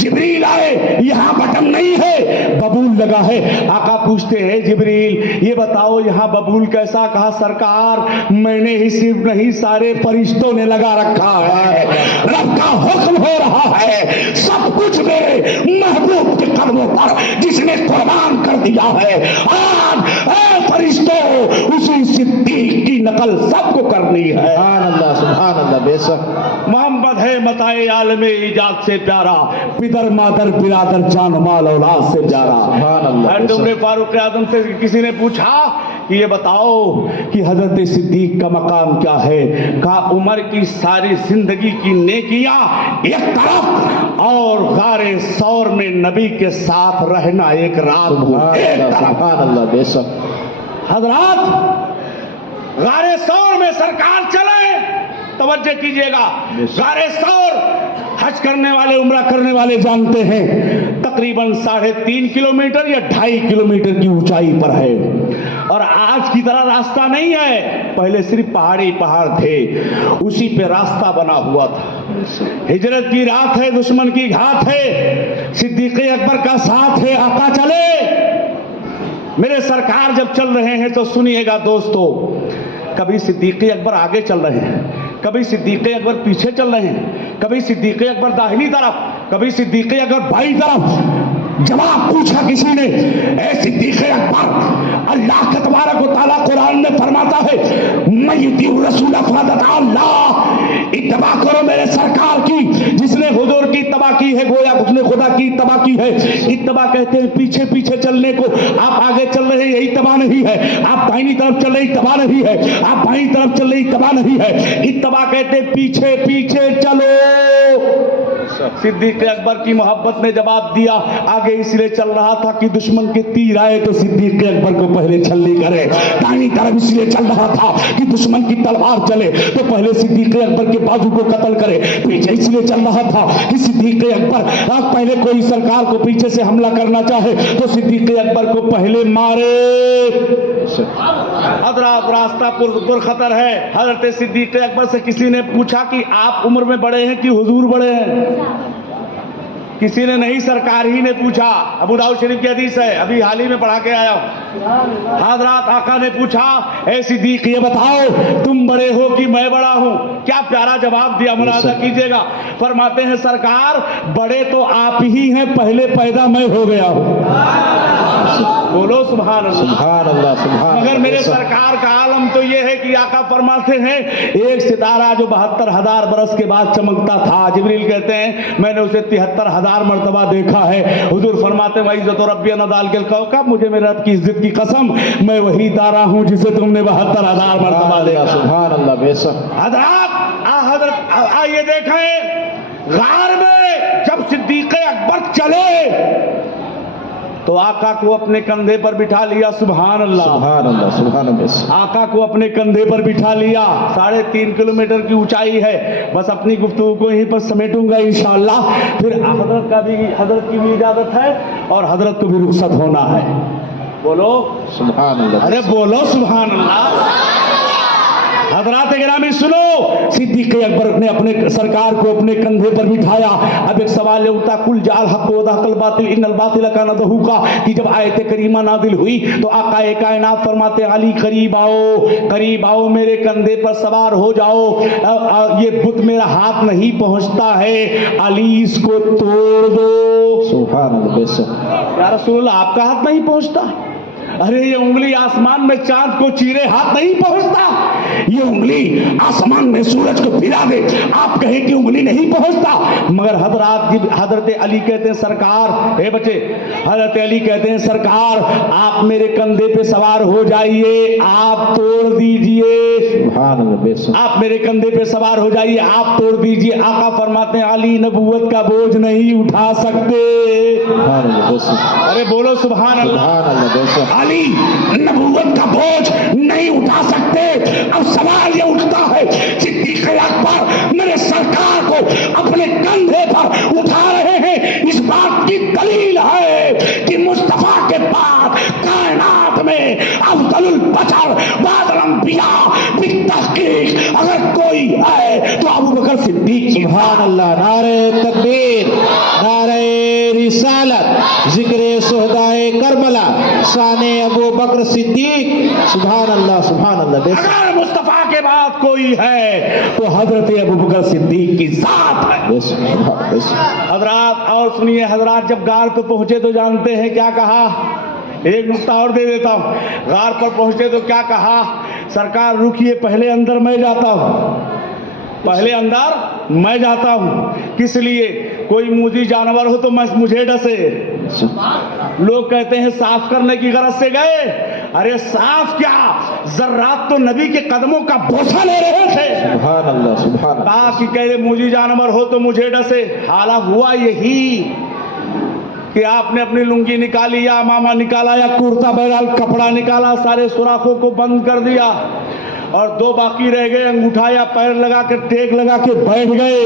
جبریل آئے, یہاں بٹم نہیں ہے, ببول لگا ہے. آقا پوچھتے ہیں جبریل یہ بتاؤ یہاں ببول کیسا؟ کہا سرکار میں نے ہی صرف نہیں سارے فرشتوں نے لگا رکھا ہے, رب کا حکم ہو رہا ہے, سب کچھ میرے محبوب کے قدموں پر جس نے قربان کر دیا ہے. آج اے فرشتوں اسی صدیق کی نقل سب کو کرنی ہے. سبحان اللہ سبحان اللہ. بے شک محمد ہے متائے عالم ایجاد سے پیارا, پدر مادر برادر جان مال اولاد سے پیارا. سبحان اللہ. عمر فاروق اعظم سے کسی نے پوچھا کہ یہ بتاؤ کہ حضرت صدیق کا مقام کیا ہے؟ کہا عمر کی ساری زندگی کی نیکیاں ایک طرف اور غار ثور میں نبی کے ساتھ رہنا ایک رات. سبحان اللہ. بے شک حضرات غار ثور میں سرکار چلے, توجہ کیجئے گا, غار ثور حج کرنے والے عمرہ کرنے والے جانتے ہیں تقریباً 3.5 کلومیٹر یا 2.5 کلومیٹر کی اونچائی پر ہے, اور آج کی طرح راستہ نہیں ہے. پہلے صرف پہاڑ تھے, اسی پہ راستہ بنا ہوا تھا. ہجرت کی رات ہے, دشمن کی گھات ہے, صدیق اکبر کا ساتھ ہے, آقا چلے. میرے سرکار جب چل رہے ہیں تو سنیے گا دوستو, کبھی صدیق اکبر آگے چل رہے ہیں, کبھی صدیق اکبر پیچھے چل رہے ہیں, کبھی صدیق اکبر داہنی طرف, کبھی صدیق اکبر بائیں طرف. جواب پوچھا کسی نے, اے صدیق اکبر اللہ تبارک و تعالیٰ قرآن میں فرماتا ہے मय्यती रसूल फक़द अल्लाह, इत्तबा करो मेरे सरकार की, जिसने हुजूर की इत्तबा की है गोया उसने खुदा की इत्तबा की है। इत्तबा कहते हैं पीछे पीछे चलने को, आप आगे चल रहे हैं यही इत्तबा नहीं है, आप दाहिनी तरफ चल रहे इत्तबा नहीं है, आप बाईं तरफ चल रहे इत्तबा नहीं है। इत्तबा कहते हैं पीछे पीछे चलो। सिद्दीक अकबर की मोहब्बत ने जवाब दिया, आगे इसलिए चल रहा था कि दुश्मन के तीर आए तो सिद्दीक अकबर को पहले छल्ली करे, दाहिनी तरफ इसलिए चल रहा था कि दुश्मन की तलवार चले तो पहले सिद्दीक अकबर के बाजू को कत्ल करे, पीछे इसलिए चल रहा था कि सिद्दीक अकबर पहले कोई सरकार को पीछे से हमला करना चाहे तो सिद्दीक अकबर को पहले मारे। हजरत रास्ता पुरखतर है। हजरत सिद्दीक अकबर से किसी ने पूछा कि आप उम्र में बड़े हैं कि हुजूर बड़े हैं? किसी ने नहीं, सरकार ही ने पूछा। अबू दाऊद शरीफ की हदीस है, अभी हाल ही में पढ़ा के आया हूं। हजरत आका ने पूछा, ए सिद्दीक ये बताओ तुम बड़े हो कि मैं बड़ा हूं? क्या प्यारा जवाब दिया, मुलाजा कीजिएगा। फरमाते हैं सरकार बड़े तो आप ही हैं, पहले पैदा मैं हो गया हूं। बोलो सुभान अल्लाह। सुभान अल्लाह, सुभान। मगर मेरे सरकार का आलम तो ये है कि आका फरमाते हैं एक सितारा जो 72,000 बरस के बाद चमकता था, जिब्रील कहते हैं मैंने उसे 73,000 मर्तबा देखा है। हुजूर फरमाते हैं इज्जत रब्बी नदाल के कौकब, मुझे मेरे रब की इज्जत की कसम मैं वही तारा हूं जिसे तुमने 72,000 मर्तबा देखा। सुभान अल्लाह, बेशक। हजरत आइए देखें, गार में जब सिद्दीक अकबर चले तो आका को अपने कंधे पर बिठा लिया। सुभान अल्लाह, सुभान अल्लाह, सुभान अल्लाह। आका को अपने कंधे पर बिठा लिया। 3.5 किलोमीटर की ऊंचाई है। बस अपनी गुफ्तगू को यहीं पर समेटूंगा इंशाअल्लाह। फिर हजरत की भी इजाजत है और हजरत को भी रुखसत होना है। बोलो सुभान अल्लाह। अरे बोलो सुभान अल्लाह। हजरात गिरामी सुनो, सिद्दीक अकबर ने अपने सरकार को अपने कंधे पर बिठाया। अब एक सवाल उठता, कुल जाल हक व दहकल बातिल इन्नल बातिल कान ज़हूका कि जब आयत करीमा नादिल हुई तो आका कायनात फरमाते अली करीब आओ, मेरे कंधे पर सवार हो जाओ। ये बुत मेरा हाथ नहीं पहुंचता है, अली इसको तोड़ दो। सुभान अल्लाह। या रसूलल्लाह आपका हाथ नहीं पहुंचता? अरे ये उंगली आसमान में चांद को चीरे हाथ नहीं पहुंचता, ये उंगली आसमान में सूरज को फिरा दे आप कहें कि उंगली नहीं पहुंचता। मगर हजरत अली कहते हैं सरकार, हे बच्चे, हजरत अली कहते हैं सरकार आप मेरे कंधे पे सवार हो जाइए, आप तोड़ दीजिए। आप मेरे कंधे पे सवार हो जाइए, आप तोड़ दीजिए। आका फरमाते हैं अली नबूवत का बोझ नहीं उठा सकते। अरे बोलो सुभान अल्लाह। अली नबूवत का बोझ नहीं उठा सकते। अब सवाल ये उठता है सिद्दीक अकबर मेरे सरकार को अपने कंधे पर उठा रहे हैं, इस बात की दलील है कि मुस्तफा के बाद कायनात में अफजलुल बशर बादल अंबिया बितहकीक अगर कोई है तो अबू बकर सिद्दीक। सुभान अल्लाह। नारे तकबीर, नारे रिसालत, जिक्र सुहदाए करबला, शाने अबू बकर सिद्दीक। सुभान अल्लाह, सुभान अल्लाह। अगर मुस्तफा के बाद कोई है तो हजरत अबू बकर सिद्दीक की जात है। हजरात और सुनिए, हजरात जब गार पे पहुंचे तो जानते हैं क्या कहा? एक नुक्ता और दे देता हूं। गार पर पहुंचे तो क्या कहा? सरकार रुकिए, पहले अंदर मैं जाता हूं, पहले अंदर मैं जाता हूं। किस लिए? कोई मूजी जानवर हो तो मुझे डसे। लोग कहते हैं साफ करने की गरज से गए। अरे साफ क्या, जर्रात तो नबी के कदमों का बोझा ले रहे थे। सुभान अल्लाह, सुभान अल्लाह। कहा कि कह रहे मूजी जानवर हो तो मुझे डसे। हालांकि हुआ यही कि आपने अपनी लुंगी निकाली या मामा निकाला या कुर्ता बहरहाल कपड़ा निकाला, सारे सुराखों को बंद कर दिया और 2 बाकी रह गए, अंगूठा या पैर लगा के टेक लगा के बैठ गए।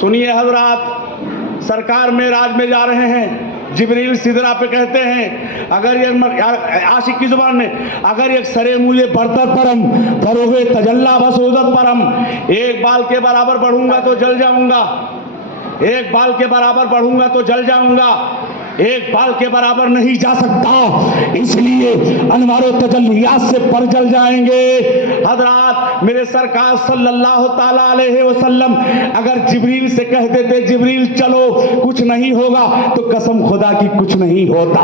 सुनिए हजरात, सरकार मेराज में जा रहे हैं, जिब्रील सिदरा पे कहते हैं अगर ये आशिक की जुबान में, अगर एक सरे मुझे बरतर परम फरोगे तजल्ला बसूदत परम, एक बाल के बराबर बढ़ूंगा तो जल जाऊंगा, एक बाल के बराबर बढ़ूंगा तो जल जाऊंगा। एक बाल के बराबर नहीं जा सकता, इसलिए अनवार व तजल्लियात से पर जल जाएंगे। हजरात, मेरे सरकार सल्लल्लाहु ताला अलैहि वसल्लम अगर जिब्रील से कह देते जिब्रील चलो कुछ नहीं होगा, तो कसम खुदा की कुछ नहीं होता,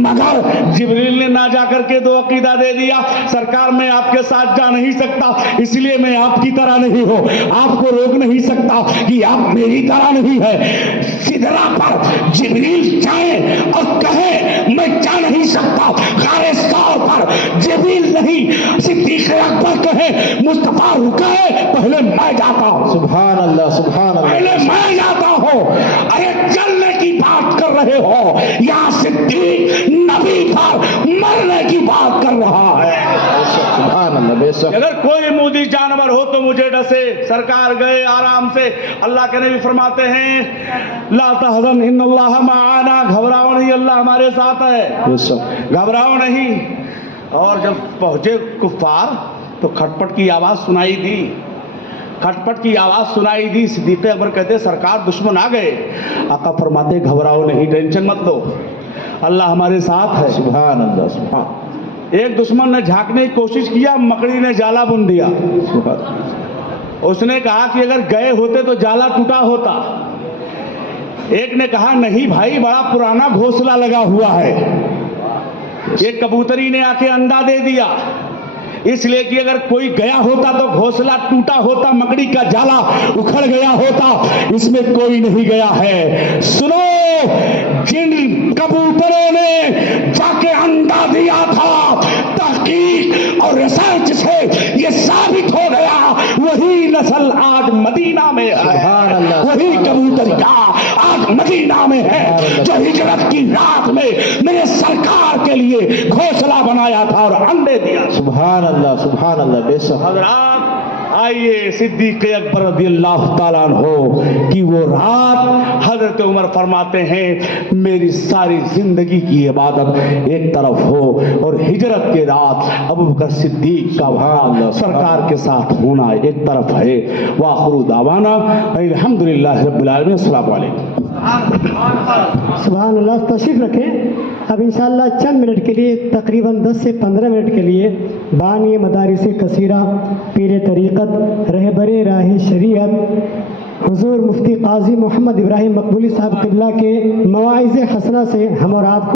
मगर जिब्रील ने ना जाकर के दो अकीदा दे दिया, सरकार मैं आपके साथ जा नहीं सकता, इसलिए मैं आपकी तरह नहीं हूं, आपको रोक नहीं सकता कि आप मेरी तरह नहीं है। सिदरा पर जिब्रील जाए और कहे मैं जा नहीं सकता, गारे सौर पर जिब्रील नहीं सिद्दीक अकबर कहे मुस्तफा रुका है, पहले मैं जाता हूं। सुभान अल्लाह, सुभान अल्लाह, पहले मैं जाता हूं। अरे चलने की बात कर रहे हो, यहां सिद्दीक नबी पर मरने की बात कर रहा है। सुभान अल्लाह, बेशक। अगर कोई मोदी जानवर हो तो मुझे डसे। सरकार गए आराम से, अल्लाह के नबी फरमाते हैं ला तहज़न इन्नल्लाह माअना, घबराओ नहीं, अल्लाह हमारे साथ है, बेशक। घबराओ नहीं। और जब पहुंचे कुफ्फार तो खटपट की आवाज सुनाई दी, खटपट की आवाज सुनाई दी। सिद्दीक अकबर कहते सरकार दुश्मन आ गए। आका फरमाते घबराओ नहीं, टेंशन मत लो, अल्लाह हमारे साथ है। सुभान अल्लाह, सुभान। एक दुश्मन ने झांकने की कोशिश किया, मकड़ी ने जाला बुन दिया। उसने कहा कि अगर गए होते तो जाला टूटा होता। एक ने कहा नहीं भाई, बड़ा पुराना घोंसला लगा हुआ है। एक कबूतरी ने आके अंडा दे दिया, इसलिए कि अगर कोई गया होता तो घोंसला टूटा होता, मकड़ी का जाला उखड़ गया होता, इसमें कोई नहीं गया है। सुनो, जिन कबूतरों ने जाके अंडा दिया था, तहकीक और रिसर्च से ये साबित हो गया, वही नस्ल आज मदीना में है, वही कबूतरिया आज मदीना में है जो हिजरत की रात में मेरे सरकार के लिए घोंसला बनाया था और अंडे दिया। सुभान अल्लाह, सुभान अल्लाह, बेशक। हजरात, आइए सिद्दीक अकबर रज़ियल्लाहु ताला अन्हु की वो रात, हजरत उमर फरमाते हैं मेरी सारी जिंदगी की इबादत एक तरफ हो और हिजरत के रात अबू बकर सिद्दीक का वहां सरकार के साथ होना एक तरफ है। वाखिरु दावाना अल्हम्दुलिल्लाहि रब्बिल आलमीन। अस्सलाम वालेकुम। सुभान अल्लाह। तशरीफ रखें। अब इंशाअल्लाह चंद मिनट के लिए, तकरीबन 10 से 15 मिनट के लिए बानी मदारिस कसीरा, पीर तरीक़त, रहबरे राह शरीयत हुजूर मुफ्ती काजी मोहम्मद इब्राहिम मकबूली साहब क़िबला के मवाइज़ हसना से हम और आप